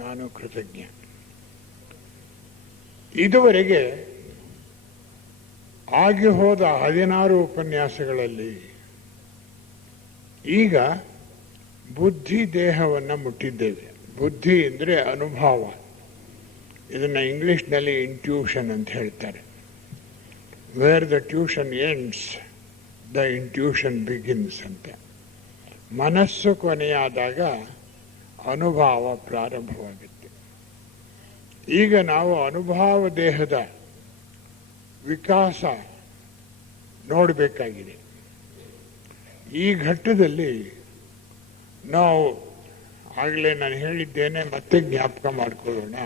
ನಾನು ಕೃತಜ್ಞ. ಇದುವರೆಗೆ ಆಗಿ ಹೋದ 16 ಉಪನ್ಯಾಸಗಳಲ್ಲಿ ಈಗ ಬುದ್ಧಿ ದೇಹವನ್ನು ಮುಟ್ಟಿದ್ದೇವೆ. ಬುದ್ಧಿ ಅಂದರೆ ಅನುಭವ. ಇದನ್ನು ಇಂಗ್ಲಿಷ್ನಲ್ಲಿ ಇಂಟ್ಯೂಷನ್ ಅಂತ ಹೇಳ್ತಾರೆ. Where the tuition ends the intuition begins ಅಂತ. ಮನಸ್ಸು ಕೊನೆಯಾದಾಗ ಅನುಭವ ಪ್ರಾರಂಭವಾಗುತ್ತೆ. ಈಗ ನಾವು ಅನುಭವ ದೇಹದ ವಿಕಾಸ ನೋಡಬೇಕಾಗಿದೆ. ಈ ಘಟ್ಟದಲ್ಲಿ ನಾವು ಆಗಲೇ ನಾನು ಹೇಳಿದ್ದೇನೆ, ಮತ್ತೆ ಜ್ಞಾಪಕ ಮಾಡಿಕೊಳ್ಳೋಣ.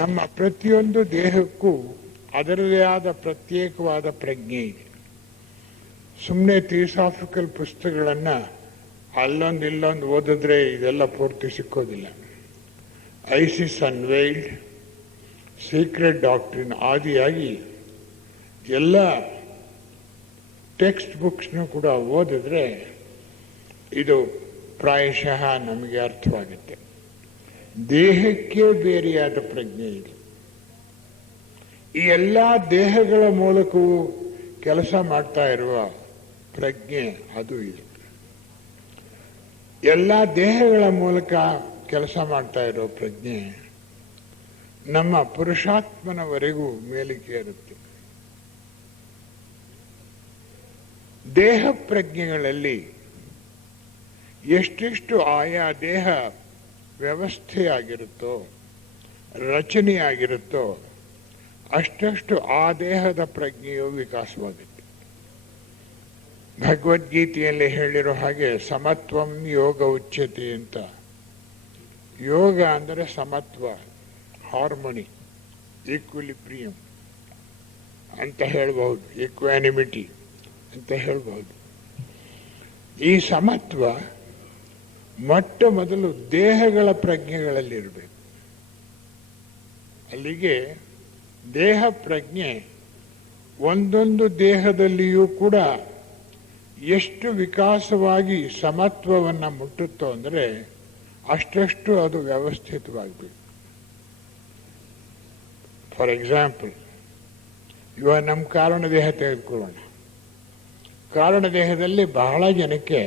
ನಮ್ಮ ಪ್ರತಿಯೊಂದು ದೇಹಕ್ಕೂ ಅದರದೇ ಆದ ಪ್ರತ್ಯೇಕವಾದ ಪ್ರಜ್ಞೆ ಇದೆ. ಸುಮ್ಮನೆ ಥಿಯೋಸಾಫಿಕಲ್ ಪುಸ್ತಕಗಳನ್ನು ಅಲ್ಲೊಂದು ಇಲ್ಲೊಂದು ಓದಿದ್ರೆ ಇದೆಲ್ಲ ಪೂರ್ತಿ ಸಿಕ್ಕೋದಿಲ್ಲ. ಐಸಿಸ್ ಅನ್ವೈಲ್ಡ್, ಸೀಕ್ರೆಟ್ ಡಾಕ್ಟ್ರಿನ್ ಆದಿಯಾಗಿ ಎಲ್ಲ ಟೆಕ್ಸ್ಟ್ ಬುಕ್ಸ್ನು ಕೂಡ ಓದಿದ್ರೆ ಇದು ಪ್ರಾಯಶಃ ನಮಗೆ ಅರ್ಥವಾಗುತ್ತೆ. ದೇಹಕ್ಕೆ ಬೇರೆಯಾದ ಪ್ರಜ್ಞೆ ಇದೆ. ಈ ಎಲ್ಲ ದೇಹಗಳ ಮೂಲಕವೂ ಕೆಲಸ ಮಾಡ್ತಾ ಇರುವ ಪ್ರಜ್ಞೆ ಅದು ಇದೆ. ಎಲ್ಲ ದೇಹಗಳ ಮೂಲಕ ಕೆಲಸ ಮಾಡ್ತಾ ಇರೋ ಪ್ರಜ್ಞೆ ನಮ್ಮ ಪುರುಷಾತ್ಮನವರೆಗೂ ಮೇಲಕ್ಕೆ ಇರುತ್ತೆ. ದೇಹ ಪ್ರಜ್ಞೆಗಳಲ್ಲಿ ಎಷ್ಟೆಷ್ಟು ಆಯಾ ದೇಹ ವ್ಯವಸ್ಥೆಯಾಗಿರುತ್ತೋ, ರಚನೆಯಾಗಿರುತ್ತೋ, ಅಷ್ಟಷ್ಟು ಆ ದೇಹದ ಪ್ರಜ್ಞೆಯು ವಿಕಾಸವಾಗುತ್ತೆ. ಭಗವದ್ಗೀತೆಯಲ್ಲಿ ಹೇಳಿರೋ ಹಾಗೆ ಸಮತ್ವಂ ಯೋಗ ಉಚ್ಯತೆ ಅಂತ. ಯೋಗ ಅಂದರೆ ಸಮತ್ವ, ಹಾರ್ಮೋನಿ, ಈಕ್ವಿಲಿಬ್ರಿಯಂ ಅಂತ ಹೇಳ್ಬಹುದು, ಈಕ್ವಾನಿಮಿಟಿ ಅಂತ ಹೇಳ್ಬಹುದು. ಈ ಸಮತ್ವ ಮೊಟ್ಟ ಮೊದಲು ದೇಹಗಳ ಪ್ರಜ್ಞೆಗಳಲ್ಲಿರಬೇಕು. ಅಲ್ಲಿಗೆ ದೇಹ ಪ್ರಜ್ಞೆ ಒಂದೊಂದು ದೇಹದಲ್ಲಿಯೂ ಕೂಡ ಎಷ್ಟು ವಿಕಾಸವಾಗಿ ಸಮತ್ವವನ್ನು ಮುಟ್ಟುತ್ತೋ ಅಂದರೆ ಅಷ್ಟಷ್ಟು ಅದು ವ್ಯವಸ್ಥಿತವಾಗಬೇಕು. ಫಾರ್ ಎಕ್ಸಾಂಪಲ್, ಇವಾಗ ನಮ್ಮ ಕಾರಣ ದೇಹ ತೆಗೆದುಕೊಳ್ಳೋಣ. ಕಾರಣ ದೇಹದಲ್ಲಿ ಬಹಳ ಜನಕ್ಕೆ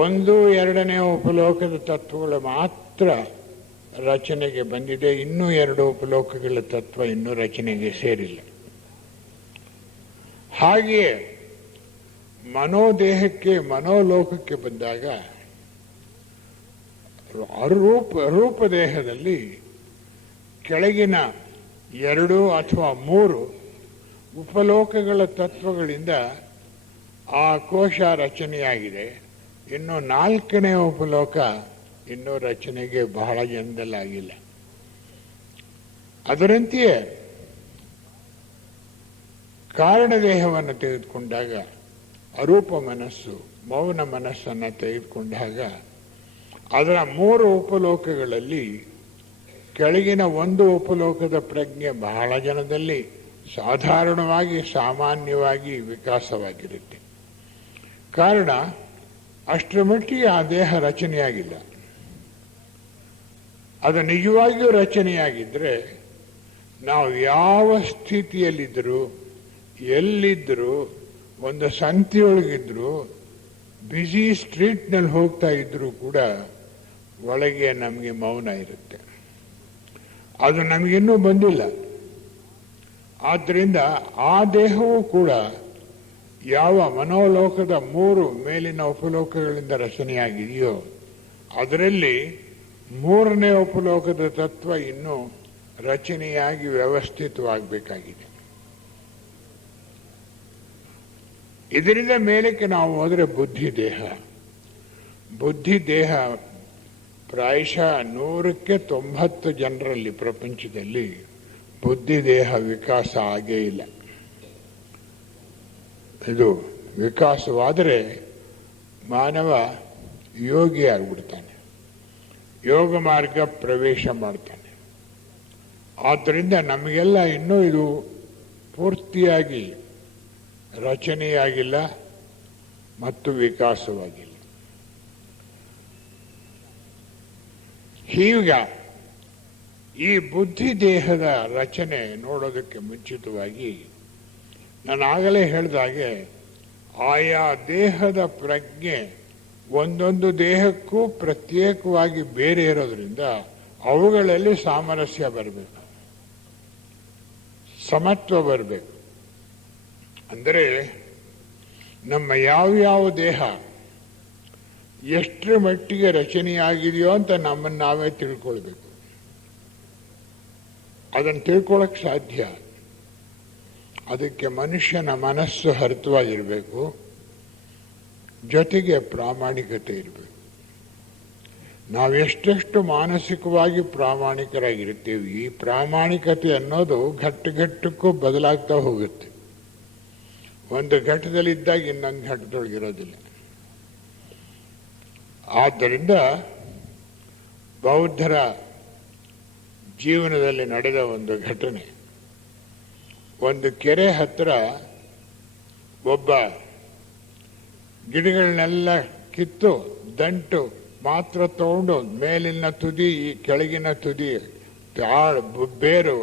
1, 2ನೇ ಉಪಲೋಕದ ತತ್ವಗಳು ಮಾತ್ರ ರಚನೆಗೆ ಬಂದಿದೆ. ಇನ್ನೂ 2 ಉಪಲೋಕಗಳ ತತ್ವ ಇನ್ನೂ ರಚನೆಗೆ ಸೇರಿಲ್ಲ. ಹಾಗೆಯೇ ಮನೋದೇಹಕ್ಕೆ, ಮನೋಲೋಕಕ್ಕೆ ಬಂದಾಗ ರೂಪದೇಹದಲ್ಲಿ ಕೆಳಗಿನ 2 ಅಥವಾ 3 ಉಪಲೋಕಗಳ ತತ್ವಗಳಿಂದ ಆ ಕೋಶ ರಚನೆಯಾಗಿದೆ. ಇನ್ನು 4ನೇ ಉಪಲೋಕ ಇನ್ನೂ ರಚನೆಗೆ ಬಹಳ ಜನದಲ್ಲಾಗಿಲ್ಲ. ಅದರಂತೆಯೇ ಕಾರಣದೇಹವನ್ನು ತೆಗೆದುಕೊಂಡಾಗ, ಅರೂಪ ಮನಸ್ಸು, ಮೌನ ಮನಸ್ಸನ್ನು ತೆಗೆದುಕೊಂಡಾಗ ಅದರ 3 ಉಪಲೋಕಗಳಲ್ಲಿ ಕೆಳಗಿನ 1 ಉಪಲೋಕದ ಪ್ರಜ್ಞೆ ಬಹಳ ಜನದಲ್ಲಿ ಸಾಧಾರಣವಾಗಿ, ಸಾಮಾನ್ಯವಾಗಿ ವಿಕಾಸವಾಗಿರುತ್ತೆ. ಕಾರಣ ಅಷ್ಟರ ಮಟ್ಟಿಗೆ ಆ ದೇಹ ರಚನೆಯಾಗಿಲ್ಲ. ಅದು ನಿಜವಾಗಿಯೂ ರಚನೆಯಾಗಿದ್ದರೆ ನಾವು ಯಾವ ಸ್ಥಿತಿಯಲ್ಲಿದ್ದರೂ, ಎಲ್ಲಿದ್ದರೂ, ಒಂದು ಸಂತೆಯೊಳಗಿದ್ರೂ, ಬ್ಯುಸಿ ಸ್ಟ್ರೀಟ್ನಲ್ಲಿ ಹೋಗ್ತಾ ಇದ್ರೂ ಕೂಡ ಒಳಗೆ ನಮಗೆ ಮೌನ ಇರುತ್ತೆ. ಅದು ನಮಗಿನ್ನೂ ಬಂದಿಲ್ಲ. ಆದ್ದರಿಂದ ಆ ದೇಹವೂ ಕೂಡ ಯಾವ ಮನೋಲೋಕದ 3 ಮೇಲಿನ ಉಪಲೋಕಗಳಿಂದ ರಚನೆಯಾಗಿದೆಯೋ ಅದರಲ್ಲಿ 3ನೇ ಉಪಲೋಕದ ತತ್ವ ಇನ್ನೂ ರಚನೆಯಾಗಿ ವ್ಯವಸ್ಥಿತವಾಗಬೇಕಾಗಿದೆ. ಇದರಿಂದ ಮೇಲಕ್ಕೆ ನಾವು ಹೋದರೆ ಬುದ್ಧಿ ದೇಹ ಪ್ರಾಯಶಃ 100ಕ್ಕೆ 90 ಜನರಲ್ಲಿ ಪ್ರಪಂಚದಲ್ಲಿ ಬುದ್ಧಿ ದೇಹ ವಿಕಾಸ ಆಗೇ ಇಲ್ಲ. ಇದು ವಿಕಾಸವಾದರೆ ಮಾನವ ಯೋಗಿ ಆಗಿಬಿಡ್ತಾನೆ, ಯೋಗ ಮಾರ್ಗ ಪ್ರವೇಶ ಮಾಡ್ತಾನೆ. ಆದ್ದರಿಂದ ನಮಗೆಲ್ಲ ಇನ್ನೂ ಇದು ಪೂರ್ತಿಯಾಗಿ ರಚನೆಯಾಗಿಲ್ಲ ಮತ್ತು ವಿಕಾಸವಾಗಿಲ್ಲ. ಈಗ ಈ ಬುದ್ಧಿ ದೇಹದ ರಚನೆ ನೋಡೋದಕ್ಕೆ ಮುಂಚಿತವಾಗಿ ನಾನು ಆಗಲೇ ಹೇಳಿದಾಗೆ ಆಯಾ ದೇಹದ ಪ್ರಜ್ಞೆ ಒಂದೊಂದು ದೇಹಕ್ಕೂ ಪ್ರತ್ಯೇಕವಾಗಿ ಬೇರೆ ಇರೋದ್ರಿಂದ ಅವುಗಳಲ್ಲಿ ಸಾಮರಸ್ಯ ಬರಬೇಕು, ಸಮತ್ವ ಬರಬೇಕು. ಅಂದರೆ ನಮ್ಮ ಯಾವ್ಯಾವ ದೇಹ ಎಷ್ಟರ ಮಟ್ಟಿಗೆ ರಚನೆಯಾಗಿದೆಯೋ ಅಂತ ನಮ್ಮನ್ನು ನಾವೇ ತಿಳ್ಕೊಳ್ಬೇಕು. ಅದನ್ನು ತಿಳ್ಕೊಳ್ಳೋಕೆ ಸಾಧ್ಯ. ಅದಕ್ಕೆ ಮನುಷ್ಯನ ಮನಸ್ಸು ಹರಿತವಾಗಿರಬೇಕು, ಜೊತೆಗೆ ಪ್ರಾಮಾಣಿಕತೆ ಇರಬೇಕು. ನಾವೆಷ್ಟೆಷ್ಟು ಮಾನಸಿಕವಾಗಿ ಪ್ರಾಮಾಣಿಕರಾಗಿರ್ತೀವಿ, ಈ ಪ್ರಾಮಾಣಿಕತೆ ಅನ್ನೋದು ಘಟ್ಟಕ್ಕೂ ಬದಲಾಗ್ತಾ ಹೋಗುತ್ತೆ. ಒಂದು ಘಟ್ಟದಲ್ಲಿದ್ದಾಗ ಇನ್ನೊಂದು ಘಟ್ಟದೊಳಗಿರೋದಿಲ್ಲ. ಆದ್ದರಿಂದ ಬೌದ್ಧರ ಜೀವನದಲ್ಲಿ ನಡೆದ ಒಂದು ಘಟನೆ, ಒಂದು ಕೆರೆ ಹತ್ರ ಒಬ್ಬ ಗಿಡಗಳನ್ನೆಲ್ಲ ಕಿತ್ತು ದಂಟು ಮಾತ್ರ ತಗೊಂಡು ಮೇಲಿನ ತುದಿ ಈ ಕೆಳಗಿನ ತುದಿ ಬೇರು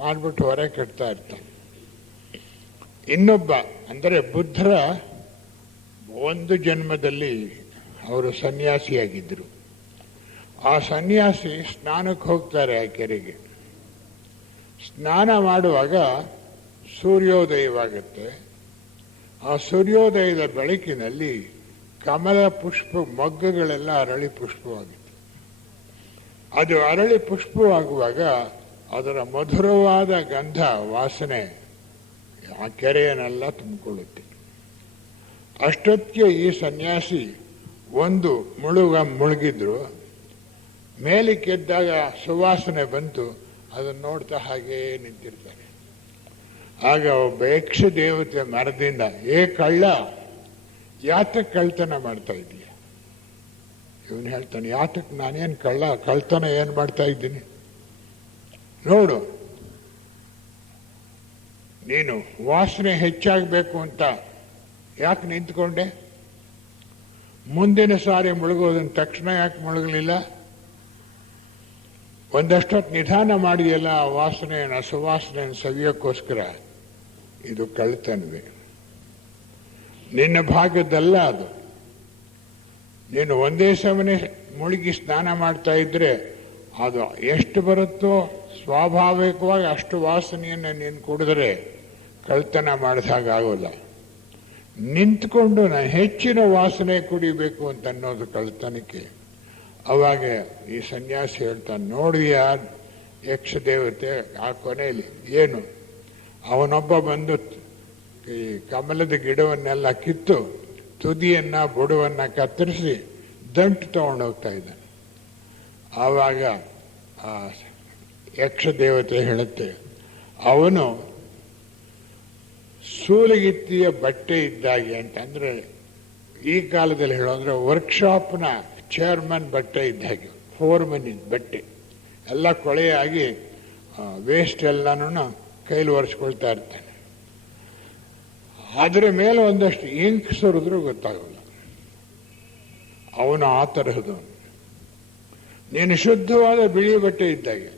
ಮಾಡಿಬಿಟ್ಟು ಹೊರ ಕಟ್ತಾ ಇರ್ತಾನೆ. ಇನ್ನೊಬ್ಬ ಅಂದರೆ ಬುದ್ಧರ ಒಂದು ಜನ್ಮದಲ್ಲಿ ಅವರು ಸನ್ಯಾಸಿಯಾಗಿದ್ದರು. ಆ ಸನ್ಯಾಸಿ ಸ್ನಾನಕ್ಕೆ ಹೋಗ್ತಾರೆ ಆ ಕೆರೆಗೆ. ಸ್ನಾನ ಮಾಡುವಾಗ ಸೂರ್ಯೋದಯವಾಗುತ್ತೆ. ಆ ಸೂರ್ಯೋದಯದ ಬೆಳಕಿನಲ್ಲಿ ಕಮಲ ಪುಷ್ಪ ಮೊಗ್ಗುಗಳೆಲ್ಲ ಅರಳಿ ಪುಷ್ಪವಾಗುತ್ತೆ. ಅದು ಅರಳಿ ಪುಷ್ಪವಾಗುವಾಗ ಅದರ ಮಧುರವಾದ ಗಂಧ ವಾಸನೆ ಆ ಕೆರೆಯನ್ನೆಲ್ಲ ತುಂಬಿಕೊಳ್ಳುತ್ತೆ. ಅಷ್ಟೊತ್ತಿಗೆ ಈ ಸನ್ಯಾಸಿ ಒಂದು ಮುಳುಗಿದ್ರು. ಮೇಲಕ್ಕೆದ್ದಾಗ ಸುವಾಸನೆ ಬಂತು. ಅದನ್ನು ನೋಡ್ತಾ ಹಾಗೇ ನಿಂತಿರ್ತಾರೆ. ಆಗ ಒಬ್ಬ ಯಕ್ಷ ದೇವತೆ ಮರದಿಂದ, ಏ ಕಳ್ಳ, ಯಾತಕ್ಕೆ ಕಳ್ತನ ಮಾಡ್ತಾ ಇದೀಯ? ಇವನು ಹೇಳ್ತಾನೆ, ಯಾತಕ್ಕೆ ನಾನೇನು ಕಳ್ತನ ಏನು ಮಾಡ್ತಾ ಇದ್ದೀನಿ? ನೋಡು, ನೀನು ವಾಸನೆ ಹೆಚ್ಚಾಗಬೇಕು ಅಂತ ಯಾಕೆ ನಿಂತ್ಕೊಂಡೆ? ಮುಂದಿನ ಸಾರಿ ಮುಳುಗೋದನ್ನ ತಕ್ಷಣ ಯಾಕೆ ಮುಳುಗಲಿಲ್ಲ? ಒಂದಷ್ಟೊತ್ತು ನಿಧಾನ ಮಾಡಿಯಲ್ಲ ಆ ವಾಸನೆಯನ್ನು, ಸುವಾಸನೆಯನ್ನು ಸವಿಯೋಕ್ಕೋಸ್ಕರ. ಇದು ಕಳ್ತನವೇ, ನಿನ್ನ ಭಾಗದಲ್ಲ ಅದು. ನೀನು ಒಂದೇ ಸಮನೆ ಮುಳುಗಿ ಸ್ನಾನ ಮಾಡ್ತಾ ಇದ್ರೆ ಅದು ಎಷ್ಟು ಬರುತ್ತೋ ಸ್ವಾಭಾವಿಕವಾಗಿ ಅಷ್ಟು ವಾಸನೆಯನ್ನು ನೀನು ಕುಡಿದ್ರೆ ಕಳ್ತನ ಮಾಡಿದಾಗ ಆಗೋಲ್ಲ. ನಿಂತ್ಕೊಂಡು ನಾನು ಹೆಚ್ಚಿನ ವಾಸನೆ ಕುಡಿಬೇಕು ಅಂತ ಅನ್ನೋದು ಕಳ್ತನಕ್ಕೆ. ಅವಾಗ ಈ ಸನ್ಯಾಸಿ ಹೇಳ್ತಾನೆ, ನೋಡಿಯ ಯಕ್ಷ ದೇವತೆ, ಆ ಕೊನೆಯಲ್ಲಿ ಏನು, ಅವನೊಬ್ಬ ಬಂದು ಈ ಕಮಲದ ಗಿಡವನ್ನೆಲ್ಲ ಕಿತ್ತು ತುದಿಯನ್ನ ಬುಡವನ್ನ ಕತ್ತರಿಸಿ ದಂಟು ತಗೊಂಡೋಗ್ತಾ ಇದ್ದಾನೆ. ಆವಾಗ ಆ ಯಕ್ಷ ದೇವತೆ ಹೇಳುತ್ತೆ, ಅವನು ಸೂಲಗಿತ್ತಿಯ ಬಟ್ಟೆ ಇದ್ದಾಗೆ ಅಂತ. ಅಂದರೆ ಈ ಕಾಲದಲ್ಲಿ ಹೇಳೋದ್ರೆ ವರ್ಕ್ಶಾಪ್ನ ಚೇರ್ಮನ್ ಬಟ್ಟೆ ಇದ್ದಾಗೆ, ಫೋರ್ಮನ್ ಬಟ್ಟೆ ಎಲ್ಲ ಕೊಳೆಯಾಗಿ ವೇಸ್ಟ್ ಎಲ್ಲನೂ ಕೈಲಿ ಒರೆಸ್ಕೊಳ್ತಾ ಇರ್ತಾನೆ. ಅದರ ಮೇಲೆ ಒಂದಷ್ಟು ಇಂಕ್ ಸುರಿದ್ರೂ ಗೊತ್ತಾಗಲ್ಲ. ಅವನು ಆ ತರಹದವನು. ನೀನು ಶುದ್ಧವಾದ ಬಿಳಿ ಬಟ್ಟೆ ಇದ್ದಾಗೆ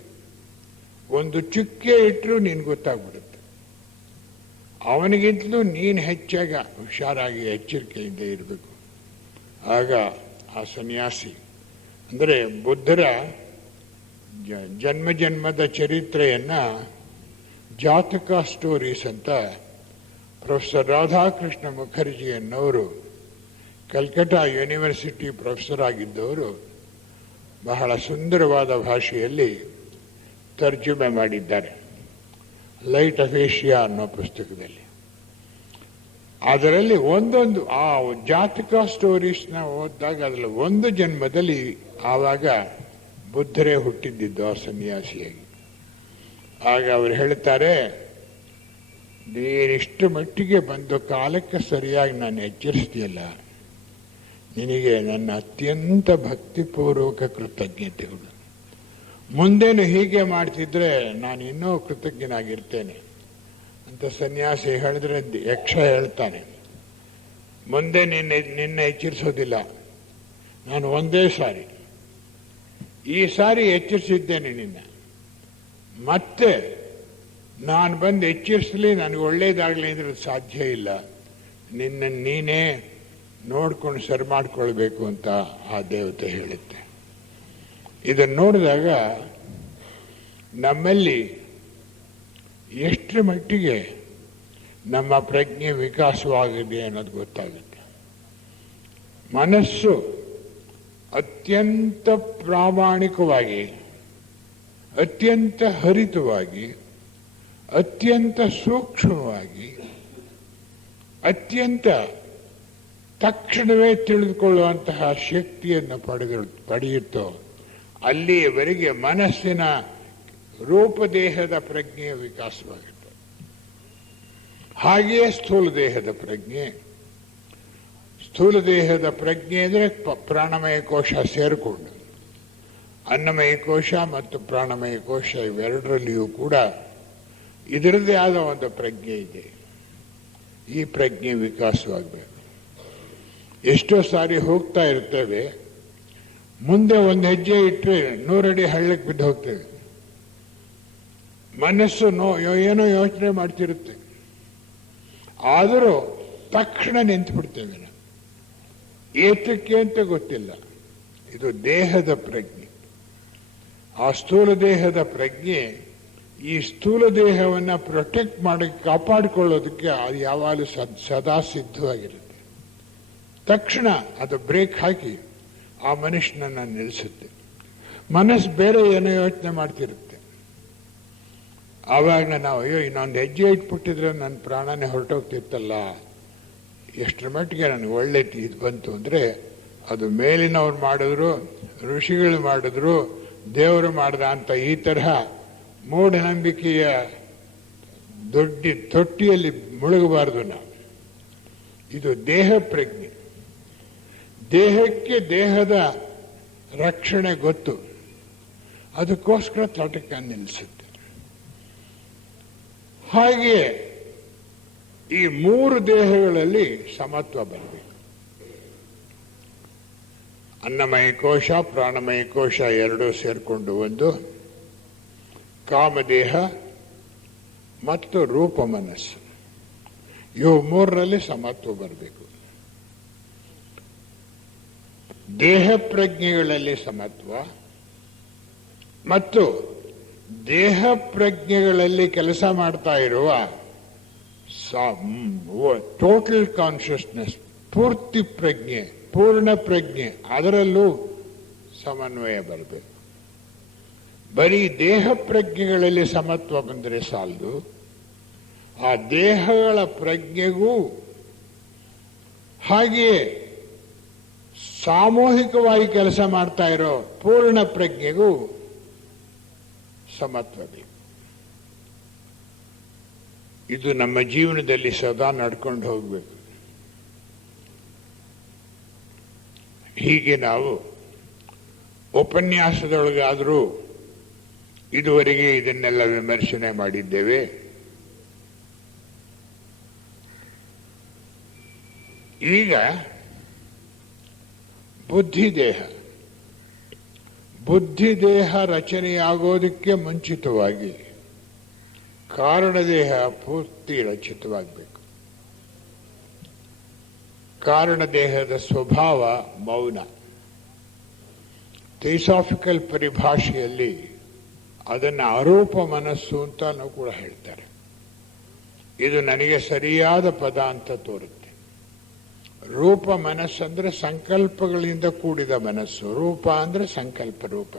ಒಂದು ಚುಕ್ಕೆ ಇಟ್ಟರೂ ನೀನು ಗೊತ್ತಾಗ್ಬಿಡುತ್ತೆ. ಅವನಿಗಿಂತಲೂ ನೀನು ಹೆಚ್ಚಾಗಿ ಹುಷಾರಾಗಿ ಎಚ್ಚರಿಕೆಯಿಂದ ಇರಬೇಕು. ಆಗ ಆ ಸನ್ಯಾಸಿ, ಅಂದರೆ ಬುದ್ಧರ ಜನ್ಮ ಜನ್ಮದ ಚರಿತ್ರೆಯನ್ನ ಜಾತಕ ಸ್ಟೋರೀಸ್ ಅಂತ ಪ್ರೊಫೆಸರ್ ರಾಧಾಕೃಷ್ಣ ಮುಖರ್ಜಿ ಅನ್ನೋರು, ಕಲ್ಕಟಾ ಯೂನಿವರ್ಸಿಟಿ ಪ್ರೊಫೆಸರ್ ಆಗಿದ್ದವರು, ಬಹಳ ಸುಂದರವಾದ ಭಾಷೆಯಲ್ಲಿ ತರ್ಜುಮೆ ಮಾಡಿದ್ದಾರೆ ಲೈಟ್ ಆಫ್ ಏಷ್ಯಾ ಅನ್ನೋ ಪುಸ್ತಕದಲ್ಲಿ. ಅದರಲ್ಲಿ ಒಂದೊಂದು ಆ ಜಾತಕ ಸ್ಟೋರೀಸ್ನ ಓದಿದಾಗ ಅದರಲ್ಲಿ ಒಂದು ಜನ್ಮದಲ್ಲಿ ಆವಾಗ ಬುದ್ಧರೇ ಹುಟ್ಟಿದ್ದು ಆ ಸನ್ಯಾಸಿಯಾಗಿ. ಆಗ ಅವರು ಹೇಳ್ತಾರೆ, ನೀನಿಷ್ಟು ಮಟ್ಟಿಗೆ ಬಂದು ಕಾಲಕ್ಕೆ ಸರಿಯಾಗಿ ನಾನು ಎಚ್ಚರಿಸ್ತೀಯಲ್ಲ, ನಿನಗೆ ನನ್ನ ಅತ್ಯಂತ ಭಕ್ತಿಪೂರ್ವಕ ಕೃತಜ್ಞತೆಗಳು. ಮುಂದೇನು ಹೀಗೆ ಮಾಡ್ತಿದ್ರೆ ನಾನು ಇನ್ನೂ ಕೃತಜ್ಞನಾಗಿರ್ತೇನೆ ಅಂತ ಸನ್ಯಾಸಿ ಹೇಳಿದ್ರೆ ಯಕ್ಷ ಹೇಳ್ತಾನೆ, ಮುಂದೆ ನಿನ್ನ ಎಚ್ಚರಿಸೋದಿಲ್ಲ, ನಾನು ಒಂದೇ ಸಾರಿ ಈ ಸಾರಿ ಎಚ್ಚರಿಸಿದ್ದೇನೆ ನಿನ್ನ, ಮತ್ತೆ ನಾನು ಬಂದು ಎಚ್ಚರಿಸಲಿ ನನಗೆ ಒಳ್ಳೇದಾಗಲಿ ಅಂದ್ರೆ ಸಾಧ್ಯ ಇಲ್ಲ, ನಿನ್ನ ನೀನೇ ನೋಡ್ಕೊಂಡು ಸರಿ ಮಾಡಿಕೊಳ್ಬೇಕು ಅಂತ ಆ ದೇವತೆ ಹೇಳುತ್ತೆ. ಇದನ್ನು ನೋಡಿದಾಗ ನಮ್ಮಲ್ಲಿ ಎಷ್ಟರ ಮಟ್ಟಿಗೆ ನಮ್ಮ ಪ್ರಜ್ಞೆ ವಿಕಾಸವಾಗಿದೆ ಅನ್ನೋದು ಗೊತ್ತಾಗುತ್ತೆ. ಮನಸ್ಸು ಅತ್ಯಂತ ಪ್ರಾಮಾಣಿಕವಾಗಿ, ಅತ್ಯಂತ ಹರಿತವಾಗಿ, ಅತ್ಯಂತ ಸೂಕ್ಷ್ಮವಾಗಿ, ಅತ್ಯಂತ ತಕ್ಷಣವೇ ತಿಳಿದುಕೊಳ್ಳುವಂತಹ ಶಕ್ತಿಯನ್ನು ಪಡೆಯುತ್ತೋ ಅಲ್ಲಿಯವರೆಗೆ ಮನಸ್ಸಿನ ರೂಪದೇಹದ ಪ್ರಜ್ಞೆಯ ವಿಕಾಸವಾಗುತ್ತೆ. ಹಾಗೆಯೇ ಸ್ಥೂಲ ದೇಹದ ಪ್ರಜ್ಞೆ. ಸ್ಥೂಲ ದೇಹದ ಪ್ರಜ್ಞೆ ಅಂದರೆ ಪ್ರಾಣಮಯ ಕೋಶ ಸೇರಿಕೊಂಡು, ಅನ್ನಮಯ ಕೋಶ ಮತ್ತು ಪ್ರಾಣಮಯ ಕೋಶ ಇವೆರಡರಲ್ಲಿಯೂ ಕೂಡ ಇದರದ್ದೇ ಆದ ಒಂದು ಪ್ರಜ್ಞೆ ಇದೆ. ಈ ಪ್ರಜ್ಞೆ ವಿಕಾಸವಾಗಬೇಕು. ಎಷ್ಟೋ ಸಾರಿ ಹೋಗ್ತಾ ಇರ್ತೇವೆ, ಮುಂದೆ ಒಂದು ಹೆಜ್ಜೆ ಇಟ್ಟರೆ 100 ಅಡಿ ಹಳ್ಳಕ್ಕೆ ಬಿದ್ದು ಹೋಗ್ತೇವೆ. ಮನಸ್ಸು ಏನೋ ಯೋಚನೆ ಮಾಡ್ತಿರುತ್ತೆ, ಆದರೂ ತಕ್ಷಣ ನಿಂತು ಬಿಡ್ತೇವೆ ನಾವು. ಏತಕ್ಕೆ ಅಂತ ಗೊತ್ತಿಲ್ಲ. ಇದು ದೇಹದ ಪ್ರಜ್ಞೆ. ಆ ಸ್ಥೂಲ ದೇಹದ ಪ್ರಜ್ಞೆ ಈ ಸ್ಥೂಲ ದೇಹವನ್ನು ಪ್ರೊಟೆಕ್ಟ್ ಮಾಡಿ ಕಾಪಾಡಿಕೊಳ್ಳೋದಕ್ಕೆ ಅದು ಯಾವಾಗಲೂ ಸದಾ ಸಿದ್ಧವಾಗಿರುತ್ತೆ. ತಕ್ಷಣ ಅದು ಬ್ರೇಕ್ ಹಾಕಿ ಆ ಮನುಷ್ಯನನ್ನು ನಿಲ್ಲಿಸುತ್ತೆ. ಮನಸ್ಸು ಬೇರೆ ಏನೋ ಯೋಚನೆ ಮಾಡ್ತಿರುತ್ತೆ. ಆವಾಗ ನಾವು ಅಯ್ಯೋ ಇನ್ನೊಂದು ಹೆಜ್ಜೆ ಇಟ್ಬಿಟ್ಟಿದ್ರೆ ನನ್ನ ಪ್ರಾಣನೇ ಹೊರಟೋಗ್ತಿತ್ತಲ್ಲ, ಎಷ್ಟರ ಮಟ್ಟಿಗೆ ನನಗೆ ಒಳ್ಳೆ ಇದು ಬಂತು ಅಂದರೆ ಅದು ಮೇಲಿನವ್ರು ಮಾಡಿದ್ರು, ಋಷಿಗಳು ಮಾಡಿದ್ರು, ದೇವರು ಮಾಡ್ದ ಅಂತ ಈ ತರಹ ಮೂಢನಂಬಿಕೆಯ ತೊಟ್ಟಿಯಲ್ಲಿ ಮುಳುಗಬಾರ್ದು ನಾವು. ಇದು ದೇಹ ಪ್ರಜ್ಞೆ. ದೇಹಕ್ಕೆ ದೇಹದ ರಕ್ಷಣೆ ಗೊತ್ತು, ಅದಕ್ಕೋಸ್ಕರ ತಟಕ ನಿಲ್ಲಿಸುತ್ತೆ. ಹಾಗೆಯೇ ಈ 3 ದೇಹಗಳಲ್ಲಿ ಸಮತ್ವ ಬರಬೇಕು. ಅನ್ನಮಯ ಕೋಶ, ಪ್ರಾಣಮಯ ಕೋಶ ಎರಡೂ ಸೇರಿಕೊಂಡು ಒಂದು, ಕಾಮದೇಹ ಮತ್ತು ರೂಪ ಮನಸ್ಸು, ಇವು 3ರಲ್ಲಿ ಸಮತ್ವ ಬರಬೇಕು. ದೇಹ ಪ್ರಜ್ಞೆಗಳಲ್ಲಿ ಸಮತ್ವ ಮತ್ತು ದೇಹ ಪ್ರಜ್ಞೆಗಳಲ್ಲಿ ಕೆಲಸ ಮಾಡ್ತಾ ಇರುವ ಟೋಟಲ್ ಕಾನ್ಷಿಯಸ್ನೆಸ್, ಪೂರ್ತಿ ಪ್ರಜ್ಞೆ, ಪೂರ್ಣ ಪ್ರಜ್ಞೆ, ಅದರಲ್ಲೂ ಸಮನ್ವಯ ಬರಬೇಕು. ಬರೀ ದೇಹ ಪ್ರಜ್ಞೆಗಳಲ್ಲಿ ಸಮತ್ವ ಬಂದರೆ ಸಾಲದು, ಆ ದೇಹಗಳ ಪ್ರಜ್ಞೆಗೂ ಹಾಗೆಯೇ ಸಾಮೂಹಿಕವಾಗಿ ಕೆಲಸ ಮಾಡ್ತಾ ಇರೋ ಪೂರ್ಣ ಪ್ರಜ್ಞೆಗೂ ಸಮತ್ವ ಬೇಕು. ಇದು ನಮ್ಮ ಜೀವನದಲ್ಲಿ ಸದಾ ನಡ್ಕೊಂಡು ಹೋಗಬೇಕು. ಹೀಗೆ ನಾವು ಉಪನ್ಯಾಸದೊಳಗಾದರೂ ಇದುವರೆಗೆ ಇದನ್ನೆಲ್ಲ ವಿಮರ್ಶನೆ ಮಾಡಿದ್ದೇವೆ. ಈಗ ಬುದ್ಧಿದೇಹ ರಚನೆಯಾಗೋದಕ್ಕೆ ಮುಂಚಿತವಾಗಿ ಕಾರಣದೇಹ ಪೂರ್ತಿ ರಚಿತವಾಗಬೇಕು. ಕಾರಣದೇಹದ ಸ್ವಭಾವ ಮೌನ. ಥಿಯೋಸಾಫಿಕಲ್ ಪರಿಭಾಷೆಯಲ್ಲಿ ಅದನ್ನು ಅರೂಪ ಮನಸ್ಸು ಅಂತಾನೂ ಕೂಡ ಹೇಳ್ತಾರೆ. ಇದು ನನಗೆ ಸರಿಯಾದ ಪದ ಅಂತ ತೋರುತ್ತೆ. ರೂಪ ಮನಸ್ಸಂದ್ರೆ ಸಂಕಲ್ಪಗಳಿಂದ ಕೂಡಿದ ಮನಸ್ಸು, ರೂಪ ಅಂದ್ರೆ ಸಂಕಲ್ಪ ರೂಪ.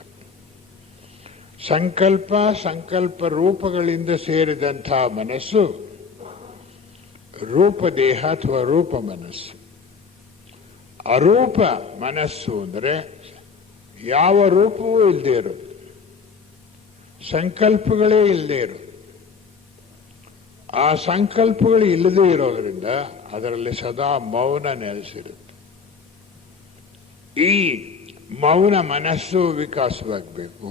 ಸಂಕಲ್ಪ ರೂಪಗಳಿಂದ ಸೇರಿದಂತಹ ಮನಸ್ಸು ರೂಪದೇಹ ಅಥವಾ ರೂಪ ಮನಸ್ಸು. ಅರೂಪ ಮನಸ್ಸು ಅಂದರೆ ಯಾವ ರೂಪವೂ ಇಲ್ಲದೆ ಇರೋದು, ಸಂಕಲ್ಪಗಳೇ ಇಲ್ಲದೆ ಇರೋದು. ಆ ಸಂಕಲ್ಪಗಳು ಇಲ್ಲದೆ ಇರೋದ್ರಿಂದ ಅದರಲ್ಲಿ ಸದಾ ಮೌನ ನೆಲೆಸಿರುತ್ತೆ. ಈ ಮೌನ ಮನಸ್ಸು ವಿಕಾಸವಾಗಬೇಕು.